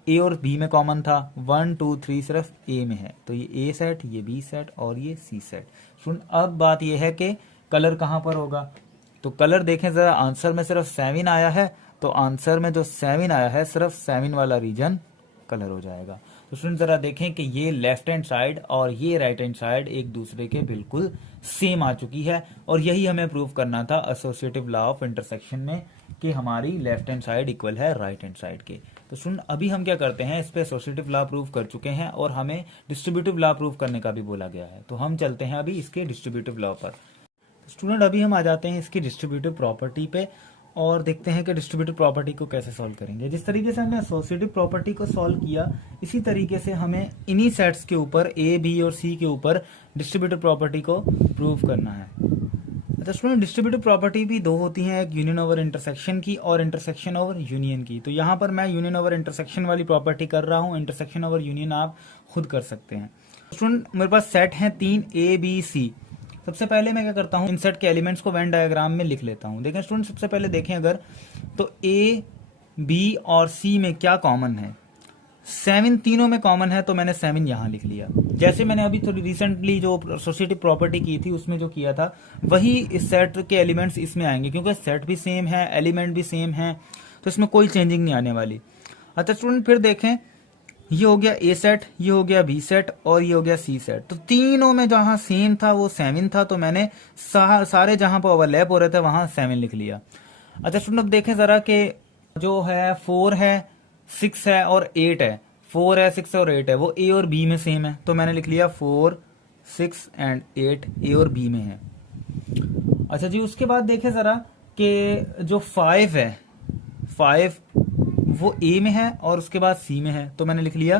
ए और बी में कॉमन था, 1 2 3 सिर्फ ए में है। तो ये ए सेट, ये बी सेट और ये सी सेट। सुन, अब बात ये है कि कलर कहां पर होगा, तो कलर देखें जरा, आंसर में सिर्फ 7 आया है, तो आंसर में जो 7 आया है सिर्फ 7 वाला रीजन कलर हो जाएगा। तो स्टूडेंट जरा देखें कि ये लेफ्ट हैंड साइड और ये राइट हैंड साइड एक दूसरे के बिल्कुल सेम आ चुकी है, और यही हमें प्रूव करना था एसोसिएटिव लॉ ऑफ इंटरसेक्शन में कि हमारी लेफ्ट हैंड साइड इक्वल है राइट हैंड साइड के। तो स्टूडेंट अभी हम क्या करते हैं, इस पे एसोसिएटिव लॉ प्रूव कर चुके हैं और हमें डिस्ट्रीब्यूटिव लॉ प्रूव करने का भी बोला गया है, तो हम चलते हैं अभी इसके डिस्ट्रीब्यूटिव लॉ पर। स्टूडेंट अभी हम आ जाते हैं इसकी डिस्ट्रीब्यूटिव प्रॉपर्टी पे और देखते हैं कि डिस्ट्रीब्यूटिव प्रॉपर्टी को कैसे सॉल्व करेंगे। जिस तरीके से हमने एसोसिएटिव प्रॉपर्टी को सॉल्व किया, इसी तरीके से हमें इन्हीं सेट्स के ऊपर ए बी और सी के ऊपर डिस्ट्रीब्यूटिव प्रॉपर्टी को प्रूव करना है। अच्छा स्टूडेंट, डिस्ट्रीब्यूटिव प्रॉपर्टी भी दो होती हैं, एक यूनियन ओवर इंटरसेक्शन की और इंटरसेक्शन ओवर यूनियन की। तो यहाँ पर मैं यूनियन ओवर इंटरसेक्शन वाली प्रॉपर्टी कर रहा हूँ, इंटरसेक्शन ओवर यूनियन आप खुद कर सकते हैं। स्टूडेंट मेरे पास सेट हैं 3 ए बी सी। सबसे पहले मैं क्या करता हूं, इन सेट के एलिमेंट्स को वेन डायग्राम में लिख लेता हूं। देखें स्टूडेंट, सबसे पहले देखें अगर तो ए बी और सी में क्या कॉमन है, 7 तीनों में कॉमन है, तो मैंने 7 यहां लिख लिया। जैसे मैंने अभी थोड़ी रिसेंटली जो एसोसिएटिव प्रॉपर्टी की थी उसमें जो किया था वही इस सेट के एलिमेंट्स इसमें आएंगे, क्योंकि सेट भी सेम है, एलिमेंट भी सेम है, तो इसमें कोई चेंजिंग नहीं आने वाली। अच्छा स्टूडेंट, फिर देखें ये हो गया ए सेट, ये हो गया बी सेट और ये हो गया सी सेट। तो तीनों में जहां सेम था वो 7 था, तो मैंने सारे जहां पर ओवरलैप हो रहे थे वहां 7 लिख लिया। अच्छा स्टूडेंट, अब देखें जरा कि जो है 4 है 6 है और 8 है, 4 है 6 और 8 है, वो ए और बी में सेम है, तो मैंने लिख लिया 4 6 एंड 8 ए और बी में है। अच्छा जी, उसके बाद देखें जरा कि जो 5 है, 5 वो ए में है और उसके बाद सी में है, तो मैंने लिख लिया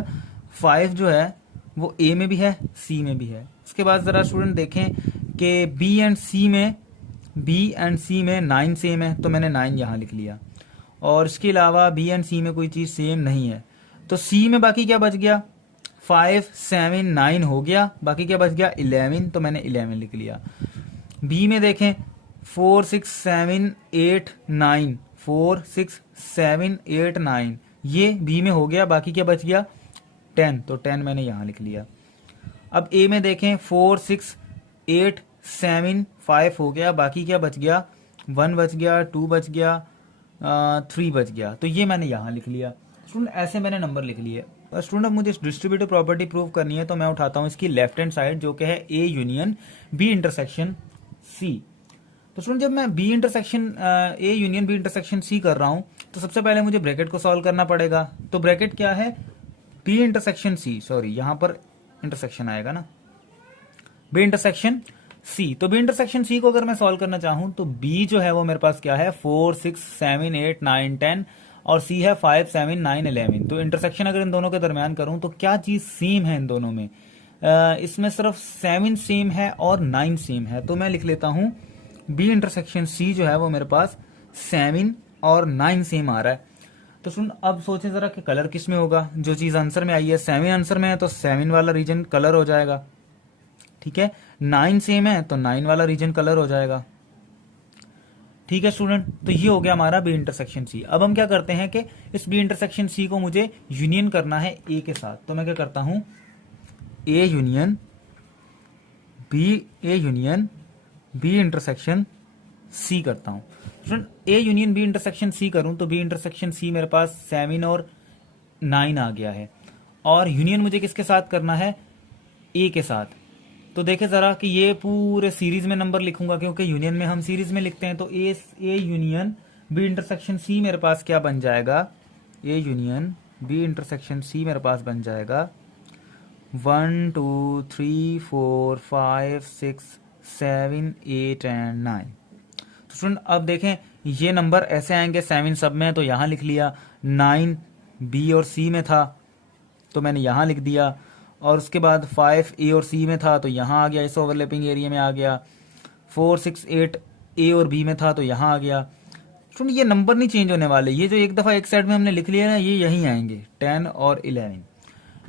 5 जो है वो ए में भी है सी में भी है। उसके बाद जरा स्टूडेंट देखें कि बी एंड सी में 9 सेम है, तो मैंने 9 यहां लिख लिया। और इसके अलावा बी एंड सी में कोई चीज सेम नहीं है, तो सी में बाकी क्या बच गया, 5 7 9 हो गया, बाकी क्या बच गया 11, तो मैंने 11 लिख लिया। बी में देखें 4 6 7 8 9, 4 6 7 8 9, ये बी में हो गया, बाकी क्या बच गया 10, तो 10 मैंने यहां लिख लिया। अब ए में देखें 4 6 8 7 5 हो गया, बाकी क्या बच गया 1 बच गया, 2 बच गया, 3 बच गया, तो ये मैंने यहां लिख लिया। स्टूडेंट ऐसे मैंने नंबर लिख लिए। स्टूडेंट अब मुझे डिस्ट्रीब्यूटिव प्रॉपर्टी प्रूव करनी है, तो मैं उठाता हूं इसकी लेफ्ट हैंड साइड जो कि है A union B intersection C. तो स्टूडेंट जब मैं B intersection A union B intersection C कर रहा हूं, तो सबसे पहले मुझे ब्रैकेट को सॉल्व करना पड़ेगा। तो ब्रैकेट क्या है, बी इंटरसेक्शन सी, सॉरी यहां पर इंटरसेक्शन आएगा ना, बी इंटरसेक्शन सी। तो बी इंटरसेक्शन सी को अगर मैं सॉल्व करना चाहूं तो बी जो है वो मेरे पास क्या है 4 6 7 8 9 10 और सी है 5 7 9 11। तो इंटरसेक्शन अगर इन दोनों के दरमियान करूं तो क्या चीज सेम है इन दोनों में, इसमें सिर्फ 7 सेम है और 9 सेम है। तो मैं लिख लेता हूं बी इंटरसेक्शन सी जो है वो मेरे पास 7 और 9 सेम आ रहा है। तो सुन अब सोचे जरा कि कलर किस में होगा। जो चीज आंसर में आई है 7 आंसर में है तो 7 वाला रीजन कलर हो जाएगा, ठीक है। 9 सेम है तो 9 वाला रीजन कलर हो जाएगा, ठीक है स्टूडेंट। तो ये हो गया हमारा बी इंटरसेक्शन सी। अब हम क्या करते हैं कि इस बी इंटरसेक्शन सी को मुझे यूनियन करना है ए के साथ। तो मैं क्या करता हूं A union B intersection C करता हूं। Student A union B intersection C करूं तो बी इंटरसेक्शन सी मेरे पास 7 और 9 आ गया है, और यूनियन मुझे किसके साथ करना है, ए के साथ। तो देखे जरा कि ये पूरे सीरीज में नंबर लिखूंगा क्योंकि यूनियन में हम सीरीज में लिखते हैं। तो A union B intersection C मेरे पास क्या बन जाएगा, A union B intersection C मेरे पास बन जाएगा 1 2 3 4 5 6 7 8 एंड 9। तो स्टूडेंट अब देखें ये नंबर ऐसे आएंगे, 7 सब में है तो यहां लिख लिया, 9 बी और सी में था तो मैंने यहां लिख दिया, और उसके बाद 5 ए और सी में था तो यहां आ गया, इस ओवरलैपिंग एरिया में आ गया। 4 6 8 ए और बी में था तो यहां आ गया। स्टूडेंट ये नंबर नहीं चेंज होने वाले, ये जो एक दफा एक साइड में हमने लिख लिया ना ये यहीं आएंगे 10 और 11,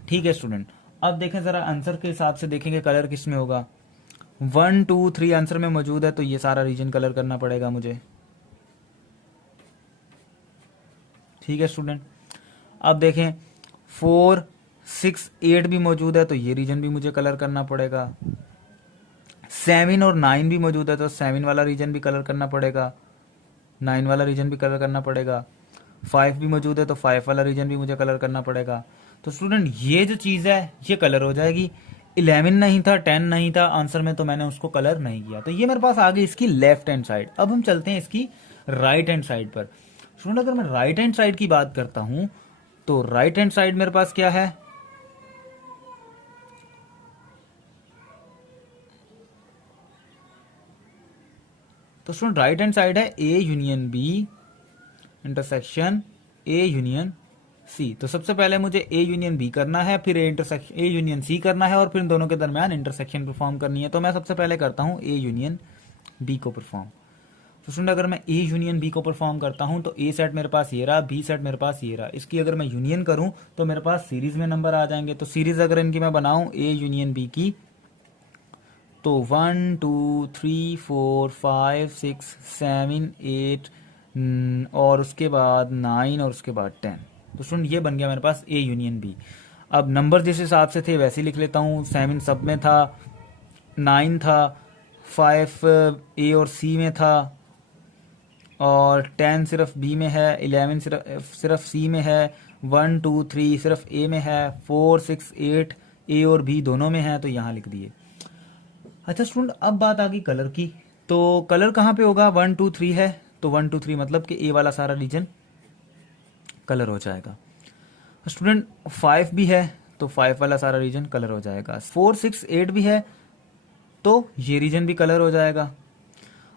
ठीक है स्टूडेंट। अब देखें जरा आंसर के हिसाब से देखेंगे कलर किस में होगा। 1 2 3 आंसर में मौजूद है तो ये सारा रीजन कलर करना पड़ेगा मुझे, ठीक है स्टूडेंट। अब देखें 4 6 8 भी मौजूद है तो ये रीजन भी मुझे कलर करना पड़ेगा। 7 और 9 भी मौजूद है तो 7 वाला रीजन भी कलर करना पड़ेगा, 9 वाला रीजन भी कलर करना पड़ेगा। 5 भी मौजूद है तो 5 वाला रीजन भी मुझे कलर करना पड़ेगा। तो स्टूडेंट ये जो चीज़ है ये कलर हो जाएगी। 11 नहीं था, 10 नहीं था आंसर में तो मैंने उसको कलर नहीं किया। तो ये मेरे पास आ गई इसकी लेफ्ट हैंड साइड। अब हम चलते हैं इसकी राइट हैंड साइड पर। स्टूडेंट अगर मैं राइट हैंड साइड की बात करता हूं तो राइट हैंड साइड मेरे पास क्या है, तो स्टूडेंट राइट हैंड साइड है A union B intersection A union C. तो सबसे पहले मुझे ए यूनियन बी करना है, फिर ए यूनियन सी करना है और फिर इन दोनों के दरमियान इंटरसेक्शन परफॉर्म करनी है। तो मैं सबसे पहले करता हूं ए यूनियन बी को परफॉर्म। तो स्टूडेंट अगर मैं ए यूनियन बी को परफॉर्म करता हूं तो ए सेट मेरे पास ये रहा, बी सेट मेरे पास ये रहा। इसकी अगर मैं यूनियन करूं तो मेरे पास सीरीज में नंबर आ जाएंगे। तो सीरीज अगर इनकी मैं बनाऊं ए यूनियन बी की तो 1 2 3 4 5 6 7 8 और उसके बाद 9 और उसके बाद 10। तो स्टूडेंट ये बन गया मेरे पास ए यूनियन बी। अब नंबर जिस हिसाब से थे वैसे ही लिख लेता हूँ। 7 सब में था, 9 था, 5 ए और सी में था, और 10 सिर्फ बी में है, 11 सिर्फ सी में है, 1 2 3 सिर्फ ए में है, 4 6 8 ए और बी दोनों में है तो यहाँ लिख दिए। अच्छा स्टूडेंट अब बात आ गई कलर की। तो कलर कहाँ पे होगा, 1 2 3 है तो 1 2 3 मतलब कि ए वाला सारा रीजन कलर हो जाएगा। स्टूडेंट 5 भी है तो 5 वाला सारा रीजन कलर हो जाएगा। 4 6 8 भी है तो ये रीजन भी कलर हो जाएगा।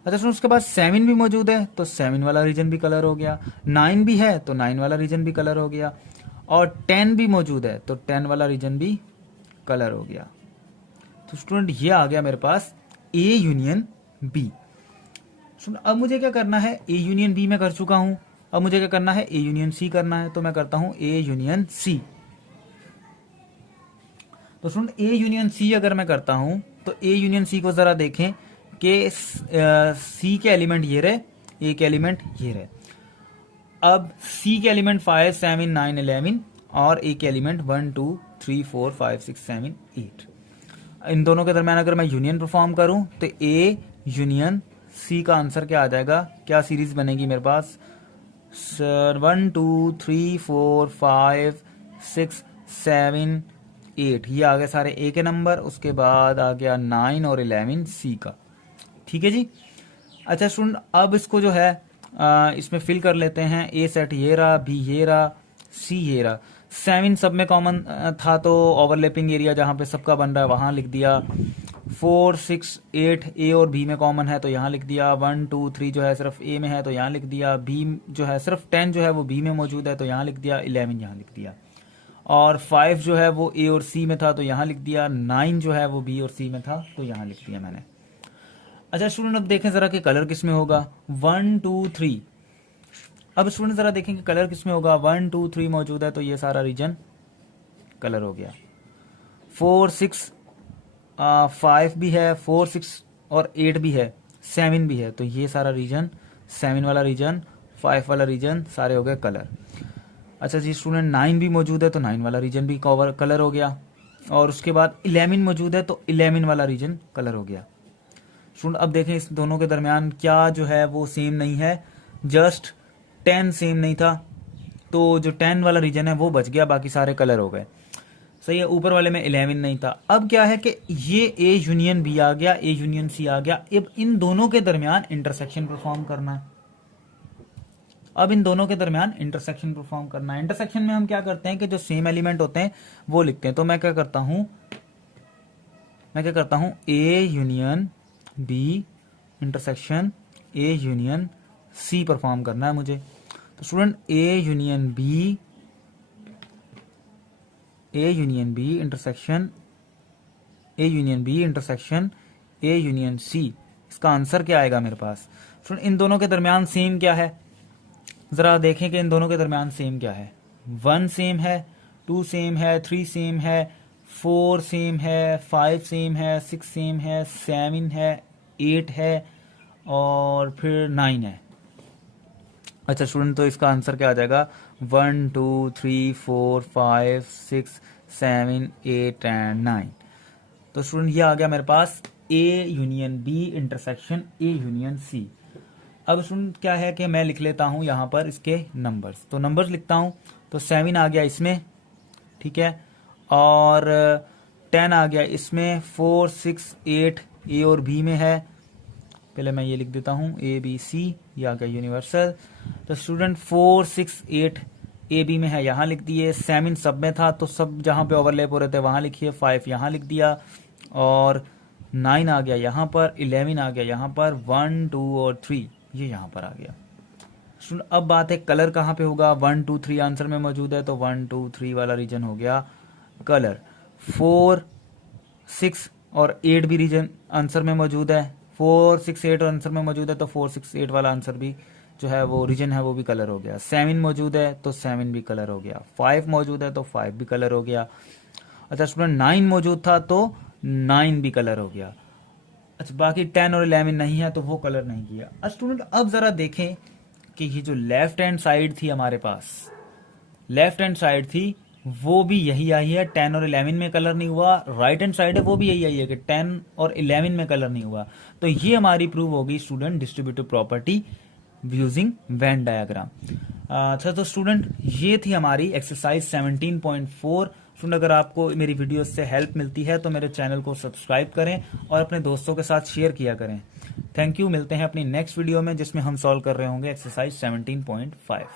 अच्छा स्टूडेंट उसके बाद 7 भी मौजूद है तो 7 वाला रीजन भी कलर हो गया। 9 भी है तो 9 वाला रीजन भी कलर हो गया, और 10 भी मौजूद है तो 10 वाला रीजन भी कलर हो गया। तो स्टूडेंट ये आ गया मेरे पास ए यूनियन बी। अब मुझे क्या करना है, ए यूनियन बी में कर चुका हूं, अब मुझे क्या करना है ए यूनियन सी करना है। तो मैं करता हूं ए यूनियन सी। तो स्टूडेंट ए यूनियन सी अगर मैं करता हूं तो ए यूनियन सी को जरा देखें कि सी के एलिमेंट ये रहे, ए के एलिमेंट ये रहे। अब सी के एलिमेंट 5 7 9 11 और ए के एलिमेंट 1 2 3 4 5 6 7 8। इन दोनों के दरम्यान अगर मैं यूनियन परफॉर्म करूं तो ए यूनियन सी का आंसर क्या आ जाएगा, क्या सीरीज बनेगी मेरे पास, 1 2 3 4 5 6 7 8 ये आ गए सारे ए के नंबर। उसके बाद आ गया 9 और 11 सी का, ठीक है जी। अच्छा स्टूडेंट अब इसको जो है इसमें फिल कर लेते हैं। ए सेट ये रहा, बी ये रहा, सी ये रहा। 7 सब में कॉमन था तो ओवरलैपिंग एरिया जहाँ पे सबका बन रहा है वहाँ लिख दिया। 4 6 8 ए और बी में कॉमन है तो यहाँ लिख दिया। 1 2 3 जो है सिर्फ ए में है तो यहाँ लिख दिया। बी जो है सिर्फ 10 जो है वो बी में मौजूद है तो यहाँ लिख दिया। 11 यहाँ लिख दिया। और 5 जो है वो ए और सी में था तो यहाँ लिख दिया। 9 जो है वो बी और सी में था तो यहाँ लिख दिया मैंने। अच्छा स्टूडेंट अब देखें जरा कि कलर किस में होगा। 1 2 3, अब स्टूडेंट जरा देखें कि कलर किस में होगा। 1 2 3 मौजूद है तो ये सारा रीजन कलर हो गया। 4 6 5 भी है, 4 6 और 8 भी है, 7 भी है तो ये सारा रीजन, 7 वाला रीजन, 5 वाला रीजन सारे हो गए कलर। अच्छा जी स्टूडेंट 9 भी मौजूद है तो 9 वाला रीजन भी कवर कलर हो गया। और उसके बाद 11 मौजूद है तो 11 वाला रीजन कलर हो गया। स्टूडेंट अब देखें इस दोनों के दरमियान क्या जो है वो सेम नहीं है, जस्ट 10 सेम नहीं था तो जो 10 वाला रीजन है वो बच गया, बाकी सारे कलर हो गए। सही है, ऊपर वाले में 11 नहीं था। अब क्या है कि ये ए यूनियन बी आ गया, ए यूनियन सी आ गया। अब इन दोनों के दरमियान इंटरसेक्शन परफॉर्म करना है। अब इन दोनों के दरमियान इंटरसेक्शन परफॉर्म करना है। इंटरसेक्शन में हम क्या करते हैं कि जो सेम एलिमेंट होते हैं वो लिखते हैं। तो मैं क्या करता हूं A union B intersection A union C perform करना है मुझे। तो student A union B intersection A union C, इसका आंसर क्या आएगा मेरे पास। स्टूडेंट इन दोनों के दरमियान सेम क्या है, जरा देखें कि इन दोनों के दरमियान सेम क्या है। 1 सेम है, 2 सेम है, 3 सेम है, 4 सेम है, 5 सेम है, 6 सेम है, 7 है, 8 है और फिर 9 है। अच्छा स्टूडेंट तो इसका आंसर क्या आ जाएगा, 1 2 3 4 5 6 7 8 एंड 9। तो स्टूडेंट ये आ गया मेरे पास A union B intersection A union C. अब स्टूडेंट क्या है कि मैं लिख लेता हूं यहां पर इसके नंबर्स। तो नंबर्स लिखता हूं तो 7 आ गया इसमें, ठीक है, और 10 आ गया इसमें। 4 6 8 ए और बी में है, पहले मैं ये लिख देता हूं ए बी सी, ये आ गया यूनिवर्सल। तो स्टूडेंट 4 6 8 ए बी में है, यहाँ लिख दिए। 7 सब में था तो सब जहां पे ओवरलैप हो रहे थे वहां लिखिए। 5 यहाँ लिख दिया और 9 आ गया यहाँ पर, 11 आ गया यहाँ पर, 1 2 और 3 ये यहाँ पर आ गया। स्टूडेंट अब बात है कलर कहाँ पे होगा। 1 2 3 आंसर में मौजूद है तो 1 2 3 वाला रीजन हो गया कलर। 4 6 और 8 भी रीजन आंसर में मौजूद है। 4 6 8 आंसर में मौजूद है तो 4 6 8 वाला आंसर भी जो है वो रीजन है वो भी कलर हो गया। 7 मौजूद है तो 7 भी कलर हो गया। 5 मौजूद है तो 5 भी कलर हो गया। अच्छा स्टूडेंट 9 मौजूद था तो 9 भी कलर हो गया। अच्छा बाकी 10 और 11 नहीं है तो वो कलर नहीं किया। स्टूडेंट अब जरा देखें कि ये जो लेफ्ट हैंड साइड थी हमारे पास, लेफ्ट हैंड साइड थी वो भी यही आई है, 10 और 11 में कलर नहीं हुआ। राइट हैंड साइड है वो भी यही आई है कि 10 और 11 में कलर नहीं हुआ। तो ये हमारी प्रूव होगी student distributive property using Venn diagram. अच्छा तो स्टूडेंट ये थी हमारी एक्सरसाइज 17.4। स्टूडेंट अगर आपको मेरी वीडियो से हेल्प मिलती है तो मेरे चैनल को सब्सक्राइब करें और अपने दोस्तों के साथ शेयर किया करें। थैंक यू, मिलते हैं अपनी नेक्स्ट वीडियो में जिसमें हम सॉल्व कर रहे होंगे एक्सरसाइज 17.5।